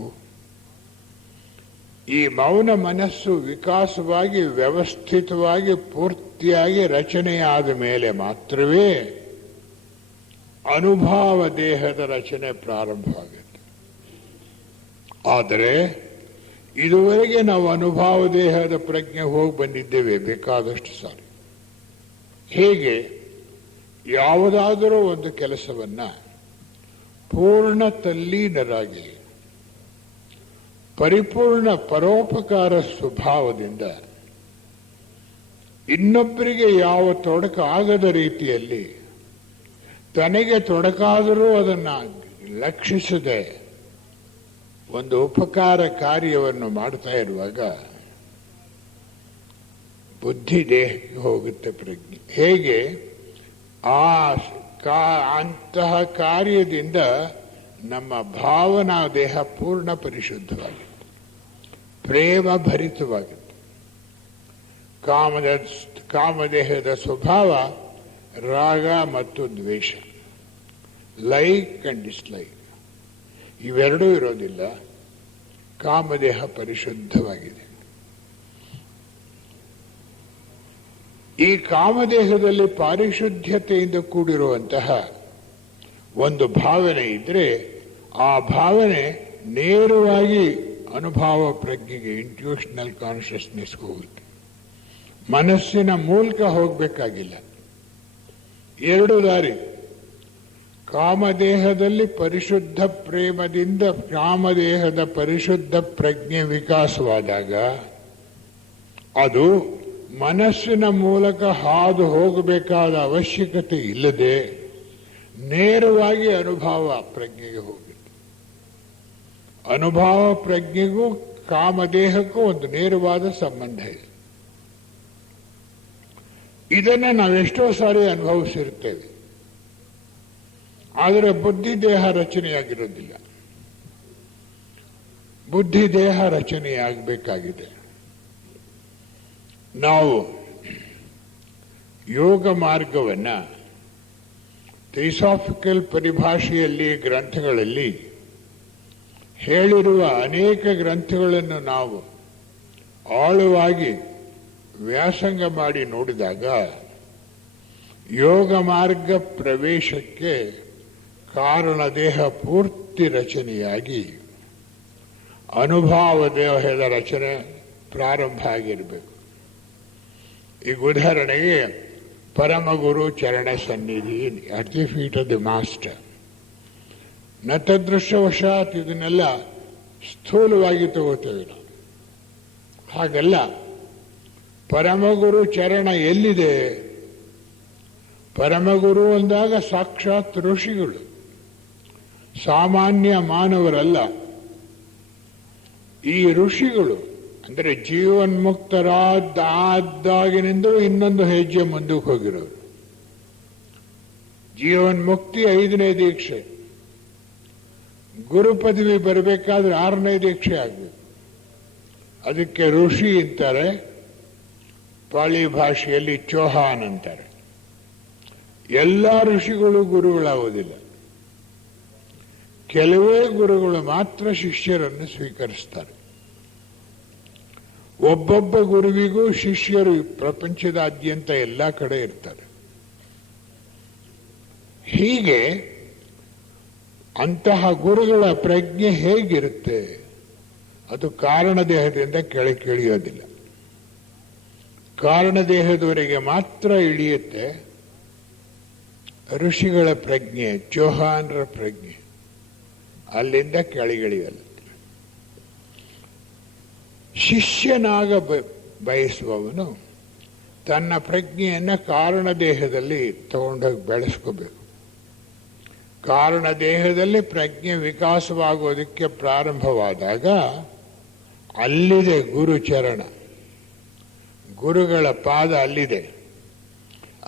ಈ ಮೌನ ಮನಸ್ಸು ವಿಕಾಸವಾಗಿ ವ್ಯವಸ್ಥಿತವಾಗಿ ಪೂರ್ತಿಯಾಗಿ ರಚನೆಯಾದ ಮೇಲೆ ಮಾತ್ರವೇ ಅನುಭವ ದೇಹದ ರಚನೆ ಪ್ರಾರಂಭವಾಗುತ್ತೆ. ಆದರೆ ಇದುವರೆಗೆ ನಾವು ಅನುಭವ ದೇಹದ ಪ್ರಜ್ಞೆ ಹೋಗಿ ಬಂದಿದ್ದೇವೆ ಬೇಕಾದಷ್ಟು ಸಾರಿ. ಹೇಗೆ ಯಾವುದಾದರೂ ಒಂದು ಕೆಲಸವನ್ನ ಪೂರ್ಣ ತಲ್ಲೀನರಾಗಿ ಪರಿಪೂರ್ಣ ಪರೋಪಕಾರ ಸ್ವಭಾವದಿಂದ ಇನ್ನೊಬ್ಬರಿಗೆ ಯಾವ ತೊಡಕು ಆಗದ ರೀತಿಯಲ್ಲಿ ತನಗೆ ತೊಡಕಾದರೂ ಅದನ್ನು ಲಕ್ಷಿಸದೆ ಒಂದು ಉಪಕಾರ ಕಾರ್ಯವನ್ನು ಮಾಡ್ತಾ ಇರುವಾಗ ಬುದ್ಧಿ ದೇಹಕ್ಕೆ ಹೋಗುತ್ತೆ ಪ್ರಜ್ಞೆ. ಹೇಗೆ ಅಂತಹ ಕಾರ್ಯದಿಂದ ನಮ್ಮ ಭಾವನಾ ದೇಹ ಪೂರ್ಣ ಪರಿಶುದ್ಧವಾಗುತ್ತೆ, ಪ್ರೇಮ ಭರಿತವಾಗುತ್ತೆ. ಕಾಮದೇಹದ ಸ್ವಭಾವ ರಾಗ ಮತ್ತು ದ್ವೇಷ, ಲೈಕ್ ಅಂಡ್ ಡಿಸ್ಲೈಕ್ ಇವೆರಡೂ ಇರೋದಿಲ್ಲ. ಕಾಮದೇಹ ಪರಿಶುದ್ಧವಾಗಿದೆ. ಈ ಕಾಮದೇಹದಲ್ಲಿ ಪಾರಿಶುದ್ಧತೆಯಿಂದ ಕೂಡಿರುವಂತಹ ಒಂದು ಭಾವನೆ ಇದ್ರೆ ಆ ಭಾವನೆ ನೇರವಾಗಿ ಅನುಭವ ಪ್ರಜ್ಞೆಗೆ, ಇಂಟ್ಯೂಷನಲ್ ಕಾನ್ಷಿಯಸ್ನೆಸ್ಗೆ ಹೋಗುತ್ತೆ. ಮನಸ್ಸಿನ ಮೂಲಕ ಹೋಗಬೇಕಾಗಿಲ್ಲ. ಎರಡು ದಾರಿ. ಕಾಮದೇಹದಲ್ಲಿ ಪರಿಶುದ್ಧ ಪ್ರೇಮದಿಂದ ಕಾಮದೇಹದ ಪರಿಶುದ್ಧ ಪ್ರಜ್ಞೆ ವಿಕಾಸವಾದಾಗ ಅದು ಮನಸ್ಸಿನ ಮೂಲಕ ಹಾದು ಹೋಗಬೇಕಾದ ಅವಶ್ಯಕತೆ ಇಲ್ಲದೆ ನೇರವಾಗಿ ಅನುಭವ ಪ್ರಜ್ಞೆಗೆ ಹೋಗುತ್ತೆ. ಅನುಭವ ಪ್ರಜ್ಞೆಗೂ ಕಾಮದೇಹಕ್ಕೂ ಒಂದು ನೇರವಾದ ಸಂಬಂಧ ಇದೆ. ಇದನ್ನು ನಾವೆಷ್ಟೋ ಸಾರಿ ಅನುಭವಿಸಿರ್ತೇವೆ, ಆದರೆ ಬುದ್ಧಿ ದೇಹ ರಚನೆಯಾಗಿರೋದಿಲ್ಲ. ಬುದ್ಧಿ ದೇಹ ರಚನೆಯಾಗಬೇಕಾಗಿದೆ. ನಾವು ಯೋಗ ಮಾರ್ಗವನ್ನು ಥಿಯೋಸಾಫಿಕಲ್ ಪರಿಭಾಷೆಯಲ್ಲಿ ಗ್ರಂಥಗಳಲ್ಲಿ ಹೇಳಿರುವ ಅನೇಕ ಗ್ರಂಥಗಳನ್ನು ನಾವು ಆಳವಾಗಿ ವ್ಯಾಸಂಗ ಮಾಡಿ ನೋಡಿದಾಗ ಯೋಗ ಮಾರ್ಗ ಪ್ರವೇಶಕ್ಕೆ ಕಾರಣ ದೇಹ ಪೂರ್ತಿ ರಚನೆಯಾಗಿ ಅನುಭವ ದೇಹದ ರಚನೆ ಪ್ರಾರಂಭ ಆಗಿರಬೇಕು. ಈಗ ಉದಾಹರಣೆಗೆ ಪರಮಗುರು ಚರಣ ಸನ್ನಿಧಿ, at the feet of the master. ನತದೃಷ್ಟವಶಾತ್ ಇದನ್ನೆಲ್ಲ ಸ್ಥೂಲವಾಗಿ ತಗೋತೇವೆ ನಾವು. ಹಾಗಲ್ಲ. ಪರಮಗುರು ಚರಣ ಎಲ್ಲಿದೆ? ಪರಮಗುರು ಅಂದಾಗ ಸಾಕ್ಷಾತ್ ಋಷಿಗಳು, ಸಾಮಾನ್ಯ ಮಾನವರಲ್ಲ. ಈ ಋಷಿಗಳು ಅಂದರೆ ಜೀವನ್ಮುಕ್ತರಾದಾಗಿನಿಂದಲೂ ಇನ್ನೊಂದು ಹೆಜ್ಜೆ ಮುಂದಕ್ಕೆ ಹೋಗಿರೋರು. ಜೀವನ್ಮುಕ್ತಿ 5ನೇ ದೀಕ್ಷೆ, ಗುರು ಪದವಿ ಬರಬೇಕಾದ್ರೆ 6ನೇ ದೀಕ್ಷೆ ಆಗಬೇಕು. ಅದಕ್ಕೆ ಋಷಿ ಅಂತಾರೆ, ಪಾಳಿ ಭಾಷೆಯಲ್ಲಿ ಚೌಹಾನ್ ಅಂತಾರೆ. ಎಲ್ಲ ಋಷಿಗಳು ಗುರುಗಳಾಗುವುದಿಲ್ಲ. ಕೆಲವೇ ಗುರುಗಳು ಮಾತ್ರ ಶಿಷ್ಯರನ್ನು ಸ್ವೀಕರಿಸ್ತಾರೆ. ಒಬ್ಬೊಬ್ಬ ಗುರುವಿಗೂ ಶಿಷ್ಯರು ಪ್ರಪಂಚದಾದ್ಯಂತ ಎಲ್ಲ ಕಡೆ ಇರ್ತಾರೆ. ಹೀಗೆ ಅಂತಹ ಗುರುಗಳ ಪ್ರಜ್ಞೆ ಹೇಗಿರುತ್ತೆ? ಅದು ಕಾರಣದೇಹದಿಂದ ಕೆಳಗಿಳಿಯೋದಿಲ್ಲ. ಕಾರಣದೇಹದವರೆಗೆ ಮಾತ್ರ ಇಳಿಯುತ್ತೆ. ಋಷಿಗಳ ಪ್ರಜ್ಞೆ, ಚೌಹಾನ್ರ ಪ್ರಜ್ಞೆ ಅಲ್ಲಿಂದ ಕೆಳಗಿಳಿಯಲ್ಲ. ಶಿಷ್ಯನಾಗ ಬಯಸುವವನು ತನ್ನ ಪ್ರಜ್ಞೆಯನ್ನು ಕಾರಣದೇಹದಲ್ಲಿ ತಗೊಂಡೋಗಿ ಬೆಳೆಸ್ಕೋಬೇಕು. ಕಾರಣದೇಹದಲ್ಲಿ ಪ್ರಜ್ಞೆ ವಿಕಾಸವಾಗೋದಕ್ಕೆ ಪ್ರಾರಂಭವಾದಾಗ ಅಲ್ಲಿದೆ ಗುರುಚರಣ, ಗುರುಗಳ ಪಾದ ಅಲ್ಲಿದೆ.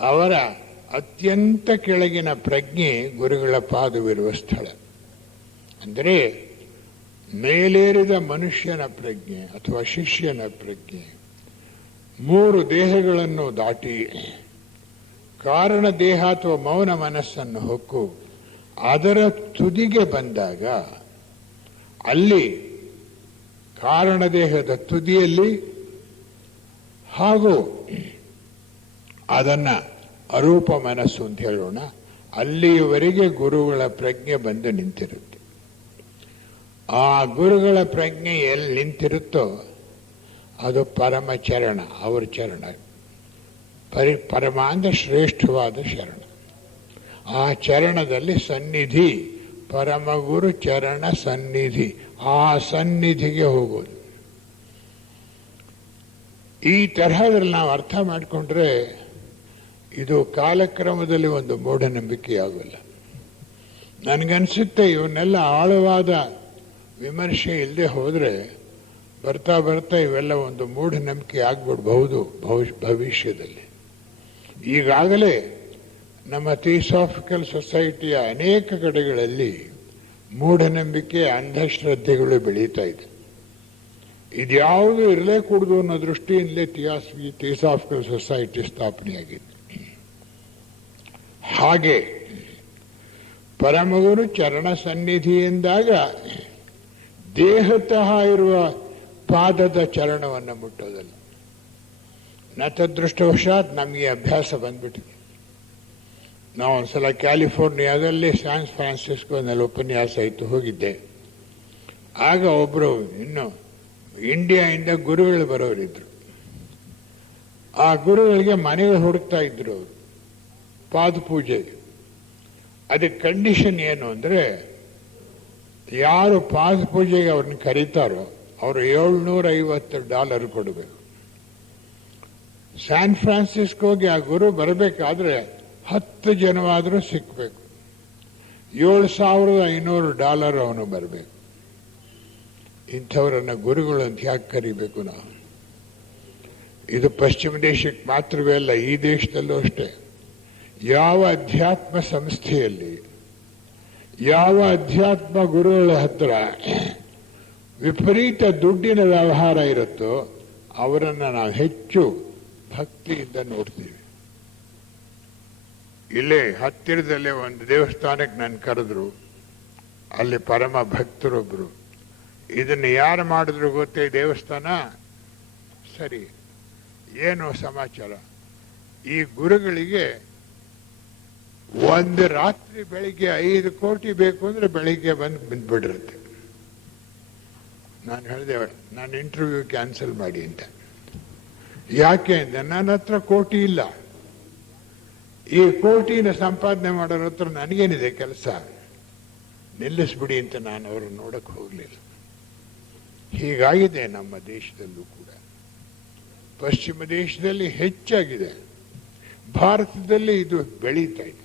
ಅವರ ಅತ್ಯಂತ ಕೆಳಗಿನ ಪ್ರಜ್ಞೆ ಗುರುಗಳ ಪಾದವಿರುವ ಸ್ಥಳ. ಅಂದರೆ ಮೇಲೇರಿದ ಮನುಷ್ಯನ ಪ್ರಜ್ಞೆ ಅಥವಾ ಶಿಷ್ಯನ ಪ್ರಜ್ಞೆ 3 ದೇಹಗಳನ್ನು ದಾಟಿ ಕಾರಣ ದೇಹ ಅಥವಾ ಮೌನ ಮನಸ್ಸನ್ನು ಹೊಕ್ಕು ಅದರ ತುದಿಗೆ ಬಂದಾಗ ಅಲ್ಲಿ ಕಾರಣದೇಹದ ತುದಿಯಲ್ಲಿ ಹಾಗೂ ಅದನ್ನು ಅರೂಪ ಮನಸ್ಸು ಅಂತ ಹೇಳೋಣ, ಅಲ್ಲಿಯವರೆಗೆ ಗುರುಗಳ ಪ್ರಜ್ಞೆ ಬಂದು ನಿಂತಿರುತ್ತೆ. ಆ ಗುರುಗಳ ಪ್ರಜ್ಞೆ ಎಲ್ಲಿ ನಿಂತಿರುತ್ತೋ ಅದು ಪರಮಚರಣ, ಅವರ ಚರಣ. ಪರಮ ಅಂದ್ರೆ ಶ್ರೇಷ್ಠವಾದ ಶರಣ. ಆ ಚರಣದಲ್ಲಿ ಸನ್ನಿಧಿ, ಪರಮಗುರು ಚರಣ ಸನ್ನಿಧಿ, ಆ ಸನ್ನಿಧಿಗೆ ಹೋಗೋದು. ಈ ತರಹದಲ್ಲಿ ನಾವು ಅರ್ಥ ಮಾಡಿಕೊಂಡ್ರೆ ಇದು ಕಾಲಕ್ರಮದಲ್ಲಿ ಒಂದು ಮೂಢನಂಬಿಕೆಯಾಗಲ್ಲ. ನನಗನ್ಸುತ್ತೆ ಇವನ್ನೆಲ್ಲ ಆಳವಾದ ವಿಮರ್ಶೆ ಇಲ್ಲದೆ ಹೋದರೆ ಬರ್ತಾ ಬರ್ತಾ ಇವೆಲ್ಲ ಒಂದು ಮೂಢನಂಬಿಕೆ ಆಗ್ಬಿಡ್ಬಹುದು ಭವಿಷ್ಯದಲ್ಲಿ. ಈಗಾಗಲೇ ನಮ್ಮ ಥಿಯೋಸಾಫಿಕಲ್ ಸೊಸೈಟಿಯ ಅನೇಕ ಕಡೆಗಳಲ್ಲಿ ಮೂಢನಂಬಿಕೆ, ಅಂಧಶ್ರದ್ಧೆಗಳು ಬೆಳೀತಾ ಇದೆ. ಇದ್ಯಾವುದು ಇರಲೇ ಕೂಡದು ಅನ್ನೋ ದೃಷ್ಟಿಯಿಂದಲೇ ಥಿಯೋಸಾಫಿಕಲ್ ಸೊಸೈಟಿ ಸ್ಥಾಪನೆಯಾಗಿದೆ. ಹಾಗೆ ಪರಮಗುರು ಚರಣ ಸನ್ನಿಧಿ ಎಂದಾಗ ದೇಹತಃ ಇರುವ ಪಾದದ ಚರಣವನ್ನು ಮುಟ್ಟೋದಲ್ಲ. ನತದೃಷ್ಟವಶಾತ್ ನಮಗೆ ಅಭ್ಯಾಸ ಬಂದ್ಬಿಟ್ಟಿದೆ. ನಾವು ಒಂದ್ಸಲ ಕ್ಯಾಲಿಫೋರ್ನಿಯಾದಲ್ಲಿ ಸ್ಯಾನ್ ಫ್ರಾನ್ಸಿಸ್ಕೋನಲ್ಲಿ ಉಪನ್ಯಾಸ ಇತ್ತು, ಹೋಗಿದ್ದೆ. ಆಗ ಒಬ್ಬರು ಇನ್ನು ಇಂಡಿಯಾದಿಂದ ಗುರುಗಳು ಬರೋರಿದ್ರು. ಆ ಗುರುಗಳಿಗೆ ಮನೆಗಳು ಹುಡುಕ್ತಾ ಇದ್ರು ಅವರು ಪಾದ ಪೂಜೆಗೆ. ಅದಕ್ಕೆ ಕಂಡೀಷನ್ ಏನು ಅಂದರೆ, ಯಾರು ಪಾದ ಪೂಜೆಗೆ ಅವ್ರನ್ನ ಕರೀತಾರೋ ಅವರು $750 ಕೊಡಬೇಕು. ಸ್ಯಾನ್ ಫ್ರಾನ್ಸಿಸ್ಕೋಗೆ ಆ ಗುರು ಬರಬೇಕಾದ್ರೆ 10 ಜನವಾದರೂ ಸಿಕ್ಕಬೇಕು. $7,500 ಅವನು ಬರಬೇಕು. ಇಂಥವರನ್ನ ಗುರುಗಳು ಅಂತ ಯಾಕೆ ಕರಿಬೇಕು ನಾವು? ಇದು ಪಶ್ಚಿಮ ದೇಶಕ್ಕೆ ಮಾತ್ರವೇ ಅಲ್ಲ, ಈ ದೇಶದಲ್ಲೂ ಅಷ್ಟೇ. ಯಾವ ಅಧ್ಯಾತ್ಮ ಸಂಸ್ಥೆಯಲ್ಲಿ, ಯಾವ ಅಧ್ಯಾತ್ಮ ಗುರುಗಳ ಹತ್ರ ವಿಪರೀತ ದುಡ್ಡಿನ ವ್ಯವಹಾರ ಇರುತ್ತೋ ಅವರನ್ನು ನಾವು ಹೆಚ್ಚು ಭಕ್ತಿಯಿಂದ ನೋಡ್ತೀವಿ. ಇಲ್ಲೇ ಹತ್ತಿರದಲ್ಲೇ ಒಂದು ದೇವಸ್ಥಾನಕ್ಕೆ ನಾನು ಕರೆದ್ರು. ಅಲ್ಲಿ ಪರಮ ಭಕ್ತರೊಬ್ಬರು, ಇದನ್ನು ಯಾರು ಮಾಡಿದ್ರು ಗೊತ್ತೇ ದೇವಸ್ಥಾನ? ಸರಿ, ಏನು ಸಮಾಚಾರ? ಈ ಗುರುಗಳಿಗೆ ಒಂದು ರಾತ್ರಿ ಬೆಳಿಗ್ಗೆ 5 ಕೋಟಿ ಬೇಕು ಅಂದ್ರೆ ಬೆಳಿಗ್ಗೆ ಬಂದು ಬಿದ್ಬಿಡಿರುತ್ತೆ. ನಾನು ಹೇಳಿದೆ, ನಾನು ಇಂಟರ್ವ್ಯೂ ಕ್ಯಾನ್ಸಲ್ ಮಾಡಿ ಅಂತ. ಯಾಕೆ ಅಂದ್ರೆ ನನ್ನ ಹತ್ರ ಕೋಟಿ ಇಲ್ಲ. ಈ ಕೋಟಿನ ಸಂಪಾದನೆ ಮಾಡೋರ ಹತ್ರ ನನಗೇನಿದೆ ಕೆಲಸ, ನಿಲ್ಲಿಸ್ಬಿಡಿ ಅಂತ ನಾನು ಅವ್ರನ್ನ ನೋಡಕ್ಕೆ ಹೋಗಲಿಲ್ಲ. ಹೀಗಾಗಿದೆ ನಮ್ಮ ದೇಶದಲ್ಲೂ ಕೂಡ. ಪಶ್ಚಿಮ ದೇಶದಲ್ಲಿ ಹೆಚ್ಚಾಗಿದೆ, ಭಾರತದಲ್ಲಿ ಇದು ಬೆಳೀತಾ ಇದೆ.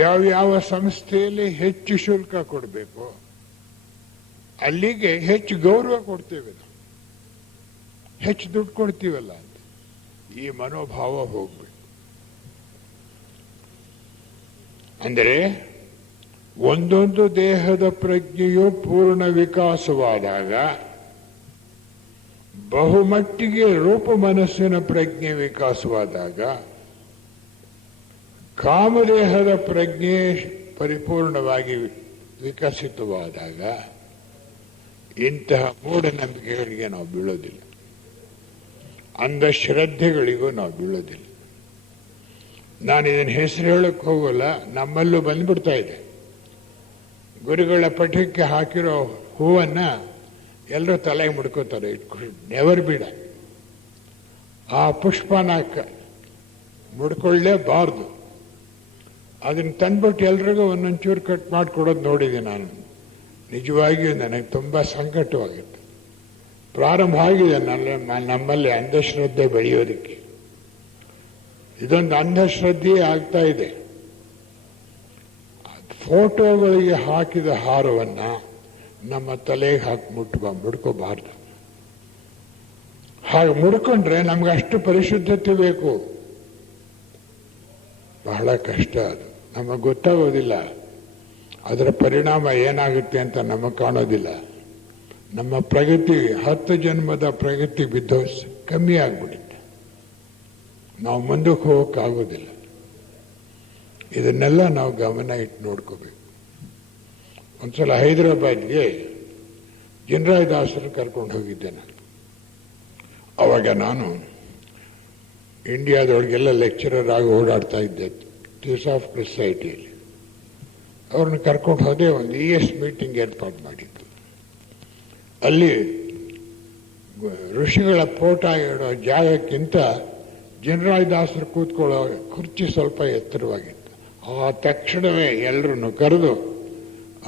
ಯಾವ್ಯಾವ ಸಂಸ್ಥೆಯಲ್ಲಿ ಹೆಚ್ಚು ಶುಲ್ಕ ಕೊಡಬೇಕು ಅಲ್ಲಿಗೆ ಹೆಚ್ಚು ಗೌರವ ಕೊಡ್ತೇವೆ ನಾವು, ಹೆಚ್ಚು ದುಡ್ಡು ಕೊಡ್ತೀವಲ್ಲ ಅಂತ ಈ ಮನೋಭಾವ ಹೋಗ್ಬೇಕು. ಅಂದರೆ ಒಂದೊಂದು ದೇಹದ ಪ್ರಜ್ಞೆಯು ಪೂರ್ಣ ವಿಕಾಸವಾದಾಗ ಬಹುಮಟ್ಟಿಗೆ ರೂಪ ಮನಸ್ಸಿನ ಪ್ರಜ್ಞೆ ವಿಕಾಸವಾದಾಗ, ಕಾಮದೇಹದ ಪ್ರಜ್ಞೆ ಪರಿಪೂರ್ಣವಾಗಿ ವಿಕಸಿತವಾದಾಗ ಇಂತಹ ಮೂಢನಂಬಿಕೆಗಳಿಗೆ ನಾವು ಬೀಳೋದಿಲ್ಲ, ಅಂಧಶ್ರದ್ಧೆಗಳಿಗೂ ನಾವು ಬೀಳೋದಿಲ್ಲ. ನಾನು ಇದನ್ನು ಹೆಸರು ಹೇಳಕ್ಕೆ ಹೋಗಲ್ಲ, ನಮ್ಮಲ್ಲೂ ಬಂದ್ಬಿಡ್ತಾ ಇದೆ. ಗುರುಗಳ ಪಠ್ಯಕ್ಕೆ ಹಾಕಿರೋ ಹೂವನ್ನು ಎಲ್ಲರೂ ತಲೆಗೆ ಮುಡ್ಕೋತಾರೆ, ಇಟ್ಕೊಂಡು ನೆವರ್ ಬಿಡ. ಆ ಪುಷ್ಪನ ಮುಡ್ಕೊಳ್ಳೇಬಾರ್ದು. ಅದನ್ನು ತಂದ್ಬಿಟ್ಟು ಎಲ್ರಿಗೂ ಒಂದೊಂಚೂರು ಕಟ್ ಮಾಡಿಕೊಡೋದು ನೋಡಿದೆ ನಾನು. ನಿಜವಾಗಿಯೂ ನನಗೆ ತುಂಬ ಸಂಕಟವಾಗಿತ್ತು. ಪ್ರಾರಂಭ ಆಗಿದೆ ನಮ್ಮಲ್ಲಿ ಅಂಧಶ್ರದ್ಧೆ ಬೆಳೆಯೋದಕ್ಕೆ. ಇದೊಂದು ಅಂಧಶ್ರದ್ಧೆ ಆಗ್ತಾ ಇದೆ. ಫೋಟೋಗಳಿಗೆ ಹಾಕಿದ ಹಾರವನ್ನು ನಮ್ಮ ತಲೆಗೆ ಹಾಕಿ ಮುಡ್ಕೋಬಾರ್ದು. ಹಾಗೆ ಮುಡ್ಕೊಂಡ್ರೆ ನಮ್ಗೆ ಅಷ್ಟು ಪರಿಶುದ್ಧತೆ ಬೇಕು. ಬಹಳ ಕಷ್ಟ ಅದು, ನಮಗೆ ಗೊತ್ತಾಗೋದಿಲ್ಲ. ಅದರ ಪರಿಣಾಮ ಏನಾಗುತ್ತೆ ಅಂತ ನಮಗೆ ಕಾಣೋದಿಲ್ಲ. ನಮ್ಮ ಪ್ರಗತಿ 10 ಜನ್ಮದ ಪ್ರಗತಿ ಕಮ್ಮಿ ಆಗ್ಬಿಡುತ್ತೆ. ನಾವು ಮುಂದಕ್ಕೆ ಹೋಗೋಕ್ಕಾಗೋದಿಲ್ಲ. ಇದನ್ನೆಲ್ಲ ನಾವು ಗಮನ ಇಟ್ಟು ನೋಡ್ಕೋಬೇಕು. ಒಂದ್ಸಲ ಹೈದರಾಬಾದ್ಗೆ ಜನರಾಯ ದಾಸರು ಕರ್ಕೊಂಡು ಹೋಗಿದ್ದೆ ನಾನು. ಅವಾಗ ನಾನು ಇಂಡಿಯಾದೊಳಗೆಲ್ಲ ಲೆಕ್ಚರರ್ ಆಗಿ ಓಡಾಡ್ತಾ ಇದ್ದೆ ಥಿಯೋಸಾಫಿಕಲ್ ಸೊಸೈಟಿಯಲ್ಲಿ. ಅವ್ರನ್ನ ಕರ್ಕೊಂಡು ಹೋದೆ. ಒಂದು ಮೀಟಿಂಗ್ ಏರ್ಪಾಡು ಮಾಡಿದ್ದು. ಅಲ್ಲಿ ಋಷಿಗಳ ಫೋಟ ಇಡೋ ಜಾಗಕ್ಕಿಂತ ಜನರಾಯದಾಸರು ಕೂತ್ಕೊಳ್ಳೋ ಕುರ್ಚಿ ಸ್ವಲ್ಪ ಎತ್ತರವಾಗಿತ್ತು. ಆ ತಕ್ಷಣವೇ ಎಲ್ಲರನ್ನು ಕರೆದು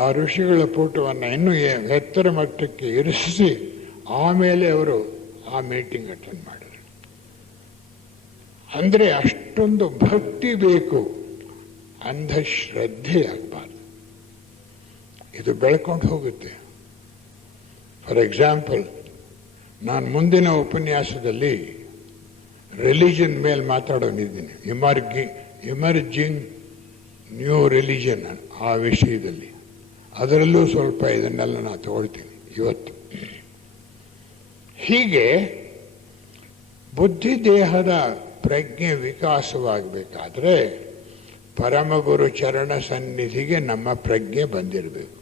ಆ ಋಷಿಗಳ ಫೋಟೋವನ್ನು ಇನ್ನೂ ಎತ್ತರ ಮಟ್ಟಕ್ಕೆ ಇರಿಸಿ ಆಮೇಲೆ ಅವರು ಆ ಮೀಟಿಂಗ್ ಅಟೆಂಡ್ ಮಾಡಿದರು. ಅಂದರೆ ಅಷ್ಟೊಂದು ಭಕ್ತಿ ಬೇಕು, ಅಂಧಶ್ರದ್ಧೆ ಆಗಬಾರ್ದು. ಇದು ಬೆಳ್ಕೊಂಡು ಹೋಗುತ್ತೆ. ಫಾರ್ ಎಕ್ಸಾಂಪಲ್, ನಾನು ಮುಂದಿನ ಉಪನ್ಯಾಸದಲ್ಲಿ ರಿಲಿಜನ್ ಮೇಲೆ ಮಾತಾಡೋನಿದ್ದೀನಿ. ಎಮರ್ಜಿಂಗ್ ನ್ಯೂ ರಿಲಿಜನ್ ಆ ವಿಷಯದಲ್ಲಿ. ಅದರಲ್ಲೂ ಸ್ವಲ್ಪ ಇದನ್ನೆಲ್ಲ ನಾನು ತಗೊಳ್ತೀನಿ ಇವತ್ತು. ಹೀಗೆ ಬುದ್ಧಿದೇಹದ ಪ್ರಜ್ಞೆ ವಿಕಾಸವಾಗಬೇಕಾದ್ರೆ ಪರಮಗುರು ಚರಣ ಸನ್ನಿಧಿಗೆ ನಮ್ಮ ಪ್ರಜ್ಞೆ ಬಂದಿರಬೇಕು.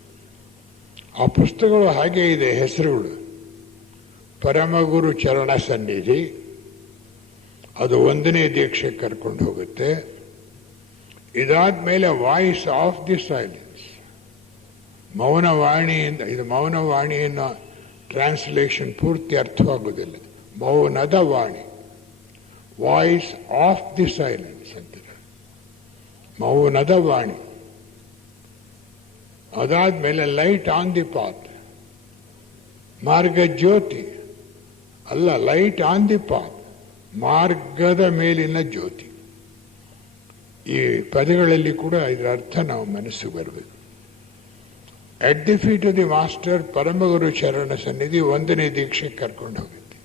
ಆ ಪುಸ್ತಕಗಳು ಹಾಗೆ ಇದೆ, ಹೆಸರುಗಳು. ಪರಮಗುರು ಚರಣ ಸನ್ನಿಧಿ, ಅದು 1ನೇ ದೀಕ್ಷೆ ಕರ್ಕೊಂಡು ಹೋಗುತ್ತೆ. ಇದಾದ್ಮೇಲೆ ವಾಯ್ಸ್ ಆಫ್ ದಿ ಸೈಲೆನ್ಸ್, ಮೌನವಾಣಿಯಿಂದ. ಇದು ಮೌನವಾಣಿಯನ್ನು ಟ್ರಾನ್ಸ್ಲೇಷನ್ ಪೂರ್ತಿ ಅರ್ಥವಾಗುವುದಿಲ್ಲ. ಮೌನದ ವಾಣಿ, ವಾಯ್ಸ್ ಆಫ್ ದಿ ಸೈಲೆನ್ಸ್ ಅಂತಾರೆ, ಮೌನದ ವಾಣಿ. ಅದಾದ್ಮೇಲೆ ಲೈಟ್ ಆನ್ ದಿ ಪಾತ್, ಮಾರ್ಗ ಜ್ಯೋತಿ ಅಲ್ಲ, ಲೈಟ್ ಆನ್ ದಿ ಪಾತ್, ಮಾರ್ಗದ ಮೇಲಿನ ಜ್ಯೋತಿ. ಈ ಪದಗಳಲ್ಲಿ ಕೂಡ ಇದರ ಅರ್ಥ ನಾವು ಮನಸ್ಸು ಬರಬೇಕು. At the feet of the master, ಪರಮಗುರು ಚರಣ ಸನ್ನಿಧಿ 1ನೇ ದೀಕ್ಷೆ ಕರ್ಕೊಂಡು ಹೋಗುತ್ತೆ.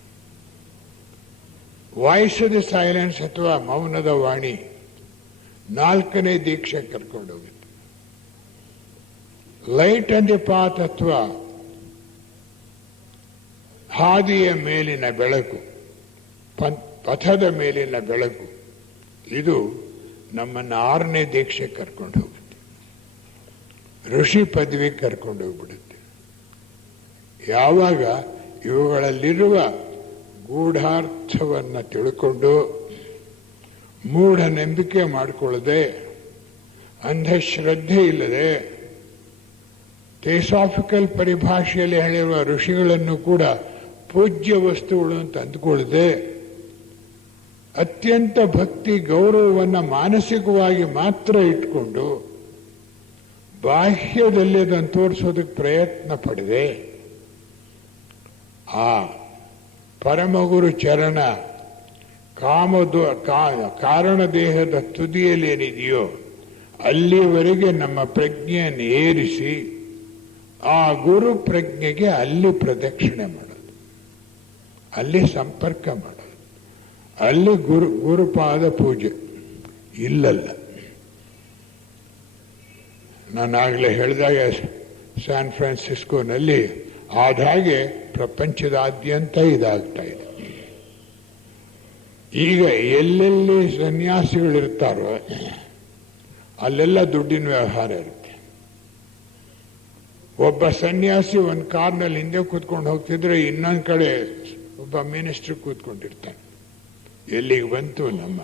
ವಾಯ್ಸ್ ಆಫ್ ದಿ ಸೈಲೆನ್ಸ್ ಅಥವಾ ಮೌನದ ವಾಣಿ 4ನೇ ದೀಕ್ಷೆ ಕರ್ಕೊಂಡು ಹೋಗುತ್ತೆ. ಲೈಟ್ ಆನ್ ದಿ ಪಾತ್ ಅಥವಾ ಹಾದಿಯ ಮೇಲಿನ ಬೆಳಕು, ಪಥದ ಮೇಲಿನ ಬೆಳಕು, ಇದು ನಮ್ಮನ್ನು 6ನೇ ದೀಕ್ಷೆ ಕರ್ಕೊಂಡು ಹೋಗುತ್ತೆ. ಋಷಿ ಪದವಿ ಕರ್ಕೊಂಡು ಹೋಗ್ಬಿಡುತ್ತೆ. ಯಾವಾಗ ಇವುಗಳಲ್ಲಿರುವ ಗೂಢಾರ್ಥವನ್ನು ತಿಳ್ಕೊಂಡು ಮೂಢನಂಬಿಕೆ ಮಾಡಿಕೊಳ್ಳದೆ, ಅಂಧಶ್ರದ್ಧೆ ಇಲ್ಲದೆ, ಥಿಯೋಸಾಫಿಕಲ್ ಪರಿಭಾಷೆಯಲ್ಲಿ ಹೇಳಿರುವ ಋಷಿಗಳನ್ನು ಕೂಡ ಪೂಜ್ಯ ವಸ್ತುಗಳು ಅಂತ ಅಂದುಕೊಳ್ಳದೆ, ಅತ್ಯಂತ ಭಕ್ತಿ ಗೌರವವನ್ನು ಮಾನಸಿಕವಾಗಿ ಮಾತ್ರ ಇಟ್ಕೊಂಡು ಬಾಹ್ಯದಲ್ಲಿ ಅದನ್ನು ತೋರಿಸೋದಕ್ಕೆ ಪ್ರಯತ್ನ ಪಡೆದೆ, ಆ ಪರಮಗುರು ಚರಣ ಕಾರಣ ದೇಹದ ತುದಿಯಲ್ಲಿ ಏನಿದೆಯೋ ಅಲ್ಲಿವರೆಗೆ ನಮ್ಮ ಪ್ರಜ್ಞೆಯನ್ನು ಏರಿಸಿ ಆ ಗುರು ಪ್ರಜ್ಞೆಗೆ ಅಲ್ಲಿ ಪ್ರದಕ್ಷಿಣೆ ಮಾಡೋದು, ಅಲ್ಲಿ ಸಂಪರ್ಕ ಮಾಡೋದು, ಅಲ್ಲಿ ಗುರುಪಾದ ಪೂಜೆ. ಇಲ್ಲಲ್ಲ, ನಾನಾಗಲೇ ಹೇಳಿದಾಗ ಸ್ಯಾನ್ ಫ್ರಾನ್ಸಿಸ್ಕೋನಲ್ಲಿ ಆದಾಗೆ ಪ್ರಪಂಚದಾದ್ಯಂತ ಇದಾಗ್ತಾ ಇದೆ. ಈಗ ಎಲ್ಲೆಲ್ಲಿ ಸನ್ಯಾಸಿಗಳಿರ್ತಾರೋ ಅಲ್ಲೆಲ್ಲ ದುಡ್ಡಿನ ವ್ಯವಹಾರ ಇರುತ್ತೆ. ಒಬ್ಬ ಸನ್ಯಾಸಿ ಒಂದು ಕಾರ್ನಲ್ಲಿ ಹಿಂದೆ ಕೂತ್ಕೊಂಡು ಹೋಗ್ತಿದ್ರೆ ಇನ್ನೊಂದು ಕಡೆ ಒಬ್ಬ ಮಿನಿಸ್ಟರ್ ಕೂತ್ಕೊಂಡಿರ್ತಾನೆ. ಎಲ್ಲಿಗೆ ಬಂತು ನಮ್ಮ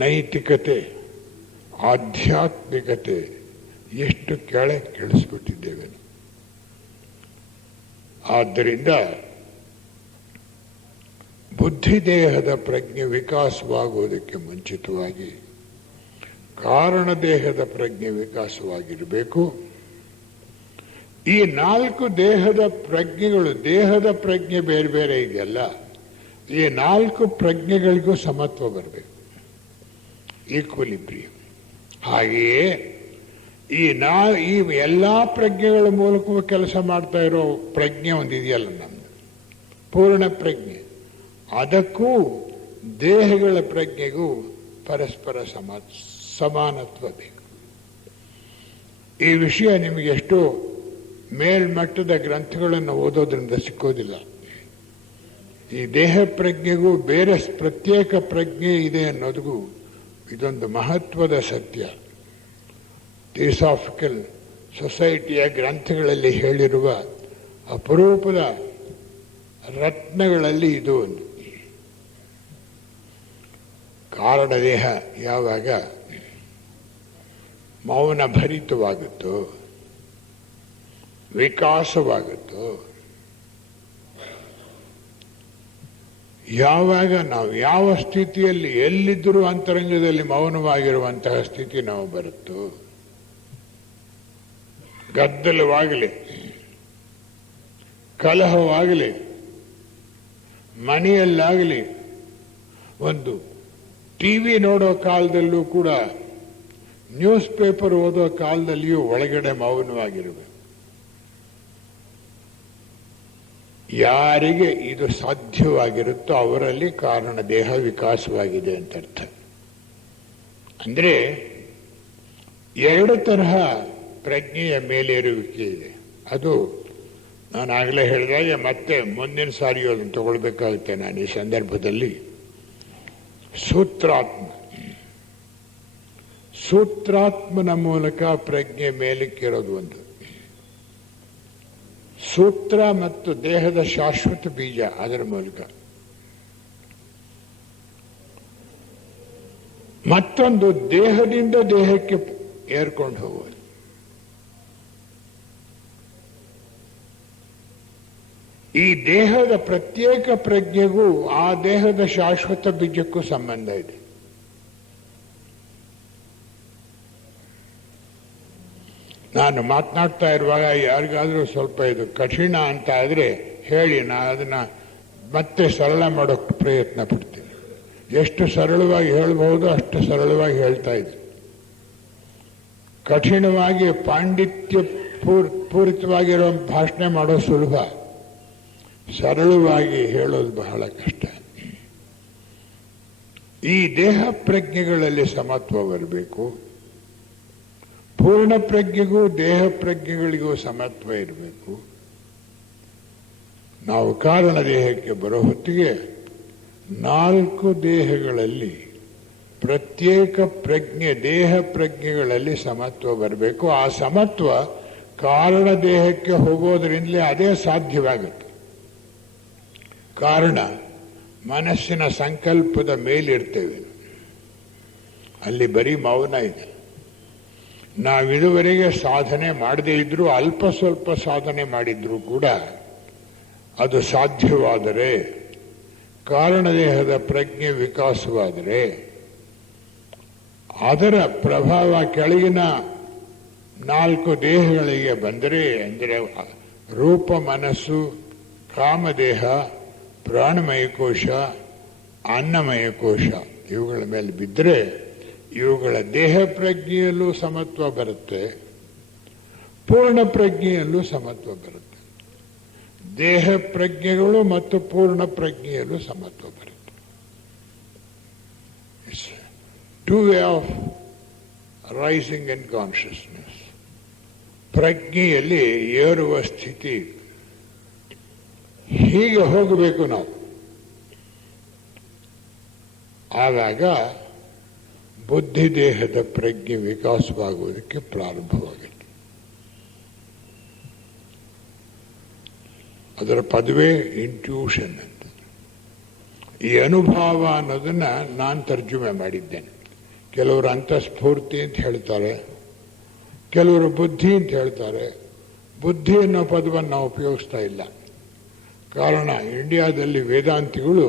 ನೈತಿಕತೆ, ಆಧ್ಯಾತ್ಮಿಕತೆ? ಎಷ್ಟು ಕೆಳಗೆ ಇಳಿಸ್ಬಿಟ್ಟಿದ್ದೇವೆ. ಆದ್ದರಿಂದ ಬುದ್ಧಿದೇಹದ ಪ್ರಜ್ಞೆ ವಿಕಾಸವಾಗುವುದಕ್ಕೆ ಮುಂಚಿತವಾಗಿ ಕಾರಣದೇಹದ ಪ್ರಜ್ಞೆ ವಿಕಾಸವಾಗಿರಬೇಕು. ಈ 4 ದೇಹದ ಪ್ರಜ್ಞೆಗಳು, ದೇಹದ ಪ್ರಜ್ಞೆ ಬೇರೆ ಬೇರೆ ಇದೆಯಲ್ಲ, ಈ 4 ಪ್ರಜ್ಞೆಗಳಿಗೂ ಸಮತ್ವ ಬರಬೇಕು, ಈಕ್ವಲಿಬ್ರಿಯಂ. ಹಾಗೆಯೇ ಈ ಎಲ್ಲ ಪ್ರಜ್ಞೆಗಳ ಮೂಲಕವೂ ಕೆಲಸ ಮಾಡ್ತಾ ಇರೋ ಪ್ರಜ್ಞೆ ಒಂದಿದೆಯಲ್ಲ ನಮ್ದು, ಪೂರ್ಣ ಪ್ರಜ್ಞೆ, ಅದಕ್ಕೂ ದೇಹಗಳ ಪ್ರಜ್ಞೆಗೂ ಪರಸ್ಪರ ಸಮಾನತ್ವ ಬೇಕು. ಈ ವಿಷಯ ನಿಮಗೆ ಎಷ್ಟೋ ಮೇಲ್ಮಟ್ಟದ ಗ್ರಂಥಗಳನ್ನು ಓದೋದ್ರಿಂದ ಸಿಕ್ಕೋದಿಲ್ಲ. ಈ ದೇಹ ಪ್ರಜ್ಞೆಗೂ ಬೇರೆ ಪ್ರತ್ಯೇಕ ಪ್ರಜ್ಞೆ ಇದೆ ಅನ್ನೋದಕ್ಕೂ ಇದೊಂದು ಮಹತ್ವದ ಸತ್ಯ. ಥಿಯೋಸಾಫಿಕಲ್ ಸೊಸೈಟಿಯ ಗ್ರಂಥಗಳಲ್ಲಿ ಹೇಳಿರುವ ಅಪರೂಪದ ರತ್ನಗಳಲ್ಲಿ ಇದು ಒಂದು. ಕಾರಣದೇಹ ಯಾವಾಗ ಮೌನ ಭರಿತವಾಗುತ್ತೋ, ವಿಕಾಸವಾಗುತ್ತೋ, ಯಾವಾಗ ನಾವು ಯಾವ ಸ್ಥಿತಿಯಲ್ಲಿ ಎಲ್ಲಿದ್ದರೂ ಅಂತರಂಗದಲ್ಲಿ ಮೌನವಾಗಿರುವಂತಹ ಸ್ಥಿತಿ ನಾವು ಬರುತ್ತೋ, ಗದ್ದಲವಾಗಲಿ, ಕಲಹವಾಗಲಿ, ಮನೆಯಲ್ಲಾಗಲಿ, ಒಂದು ಟಿವಿ ನೋಡೋ ಕಾಲದಲ್ಲೂ ಕೂಡ, ನ್ಯೂಸ್ ಪೇಪರ್ ಓದೋ ಕಾಲದಲ್ಲಿಯೂ ಒಳಗಡೆ ಮೌನವಾಗಿರಬೇಕು. ಯಾರಿಗೆ ಇದು ಸಾಧ್ಯವಾಗಿರುತ್ತೋ ಅವರಲ್ಲಿ ಕಾರಣ ದೇಹ ವಿಕಾಸವಾಗಿದೆ ಅಂತ ಅರ್ಥ. ಅಂದ್ರೆ ಎರಡು ತರಹ ಪ್ರಜ್ಞೆಯ ಮೇಲೇರುವಿಕೆ ಇದೆ. ಅದು ನಾನು ಆಗಲೇ ಹೇಳಿದಾಗೆ ಮತ್ತೆ ಮುಂದಿನ ಸಾರಿ ಅದನ್ನು ತಗೊಳ್ಬೇಕಾಗುತ್ತೆ ನಾನು ಈ ಸಂದರ್ಭದಲ್ಲಿ. ಸೂತ್ರಾತ್ಮನ ಮೂಲಕ ಪ್ರಜ್ಞೆ ಮೇಲಕ್ಕಿರೋದು ಒಂದು. ಸೂತ್ರ ಮತ್ತು ದೇಹದ ಶಾಶ್ವತ ಬೀಜ, ಅದರ ಮೂಲಕ. ಮತ್ತೊಂದು ದೇಹದಿಂದ ದೇಹಕ್ಕೆ ಏರ್ಕೊಂಡು ಹೋಗುವುದು. ಈ ದೇಹದ ಪ್ರತ್ಯೇಕ ಪ್ರಜ್ಞೆಗೂ ಆ ದೇಹದ ಶಾಶ್ವತ ಬೀಜಕ್ಕೂ ಸಂಬಂಧ ಇದೆ. ನಾನು ಮಾತನಾಡ್ತಾ ಇರುವಾಗ ಯಾರಿಗಾದ್ರೂ ಸ್ವಲ್ಪ ಇದು ಕಠಿಣ ಅಂತ ಆದರೆ ಹೇಳಿ, ನಾನು ಅದನ್ನ ಮತ್ತೆ ಸರಳ ಮಾಡೋಕ್ಕೆ ಪ್ರಯತ್ನ ಪಡ್ತೀನಿ. ಎಷ್ಟು ಸರಳವಾಗಿ ಹೇಳಬಹುದು ಅಷ್ಟು ಸರಳವಾಗಿ ಹೇಳ್ತಾ ಇದ್ದೀನಿ. ಕಠಿಣವಾಗಿ ಪಾಂಡಿತ್ಯ ಪೂರಿತವಾಗಿರೋ ಭಾಷಣ ಮಾಡೋದು ಸುಲಭ, ಸರಳವಾಗಿ ಹೇಳೋದು ಬಹಳ ಕಷ್ಟ. ಈ ದೇಹ ಪ್ರಜ್ಞೆಗಳಲ್ಲಿ ಸಮತ್ವ ಬರಬೇಕು. ಪೂರ್ಣ ಪ್ರಜ್ಞೆಗೂ ದೇಹ ಪ್ರಜ್ಞೆಗಳಿಗೂ ಸಮತ್ವ ಇರಬೇಕು. ನಾವು ಕಾರಣ ದೇಹಕ್ಕೆ ಬರೋ ಹೊತ್ತಿಗೆ 4 ದೇಹಗಳಲ್ಲಿ ಪ್ರತ್ಯೇಕ ಪ್ರಜ್ಞೆ, ದೇಹ ಪ್ರಜ್ಞೆಗಳಲ್ಲಿ ಸಮತ್ವ ಬರಬೇಕು. ಆ ಸಮತ್ವ ಕಾರಣ ದೇಹಕ್ಕೆ ಹೋಗೋದ್ರಿಂದಲೇ ಅದೇ ಸಾಧ್ಯವಾಗುತ್ತೆ. ಕಾರಣ ಮನಸ್ಸಿನ ಸಂಕಲ್ಪದ ಮೇಲಿರ್ತೇವೆ, ಅಲ್ಲಿ ಬರೀ ಮೌನ ಇದೆ. ನಾವಿದುವರೆಗೆ ಸಾಧನೆ ಮಾಡದೇ ಇದ್ರೂ, ಅಲ್ಪ ಸ್ವಲ್ಪ ಸಾಧನೆ ಮಾಡಿದ್ರೂ ಕೂಡ ಅದು ಸಾಧ್ಯವಾದರೆ, ಕಾರಣದೇಹದ ಪ್ರಜ್ಞೆ ವಿಕಾಸವಾದರೆ ಅದರ ಪ್ರಭಾವ ಕೆಳಗಿನ 4 ದೇಹಗಳಿಗೆ ಬಂದರೆ, ಅಂದರೆ ರೂಪ ಮನಸ್ಸು, ಕಾಮದೇಹ, ಪ್ರಾಣಮಯ ಕೋಶ, ಅನ್ನಮಯ ಕೋಶ, ಇವುಗಳ ಮೇಲೆ ಬಿದ್ದರೆ ಇವುಗಳ ದೇಹ ಪ್ರಜ್ಞೆಯಲ್ಲೂ ಸಮತ್ವ ಬರುತ್ತೆ, ಪೂರ್ಣ ಪ್ರಜ್ಞೆಯಲ್ಲೂ ಸಮತ್ವ ಬರುತ್ತೆ. ದೇಹ ಪ್ರಜ್ಞೆಗಳು ಮತ್ತು ಪೂರ್ಣ ಪ್ರಜ್ಞೆಯಲ್ಲೂ ಸಮತ್ವ ಬರುತ್ತೆ. It's 2 way of rising in consciousness. ಪ್ರಜ್ಞೆಯಲ್ಲಿ ಏರುವ ಸ್ಥಿತಿ, ಹೀಗೆ ಹೋಗಬೇಕು ನಾವು. ಆವಾಗ ಬುದ್ಧಿ ದೇಹದ ಪ್ರಜ್ಞೆ ವಿಕಾಸವಾಗುವುದಕ್ಕೆ ಪ್ರಾರಂಭವಾಗುತ್ತೆ. ಅದರ ಪದವೇ ಇಂಟ್ಯೂಷನ್ ಅಂತ. ಈ ಅನುಭವ ಅನ್ನೋದನ್ನ ನಾನು ತರ್ಜುಮೆ ಮಾಡಿದ್ದೇನೆ. ಕೆಲವರು ಅಂತಃಸ್ಫೂರ್ತಿ ಅಂತ ಹೇಳ್ತಾರೆ, ಕೆಲವರು ಬುದ್ಧಿ ಅಂತ ಹೇಳ್ತಾರೆ. ಬುದ್ಧಿ ಅನ್ನೋ ಪದವನ್ನು ನಾವು ಉಪಯೋಗಿಸ್ತಾ ಇಲ್ಲ. ಕಾರಣ ಇಂಡಿಯಾದಲ್ಲಿ ವೇದಾಂತಿಗಳು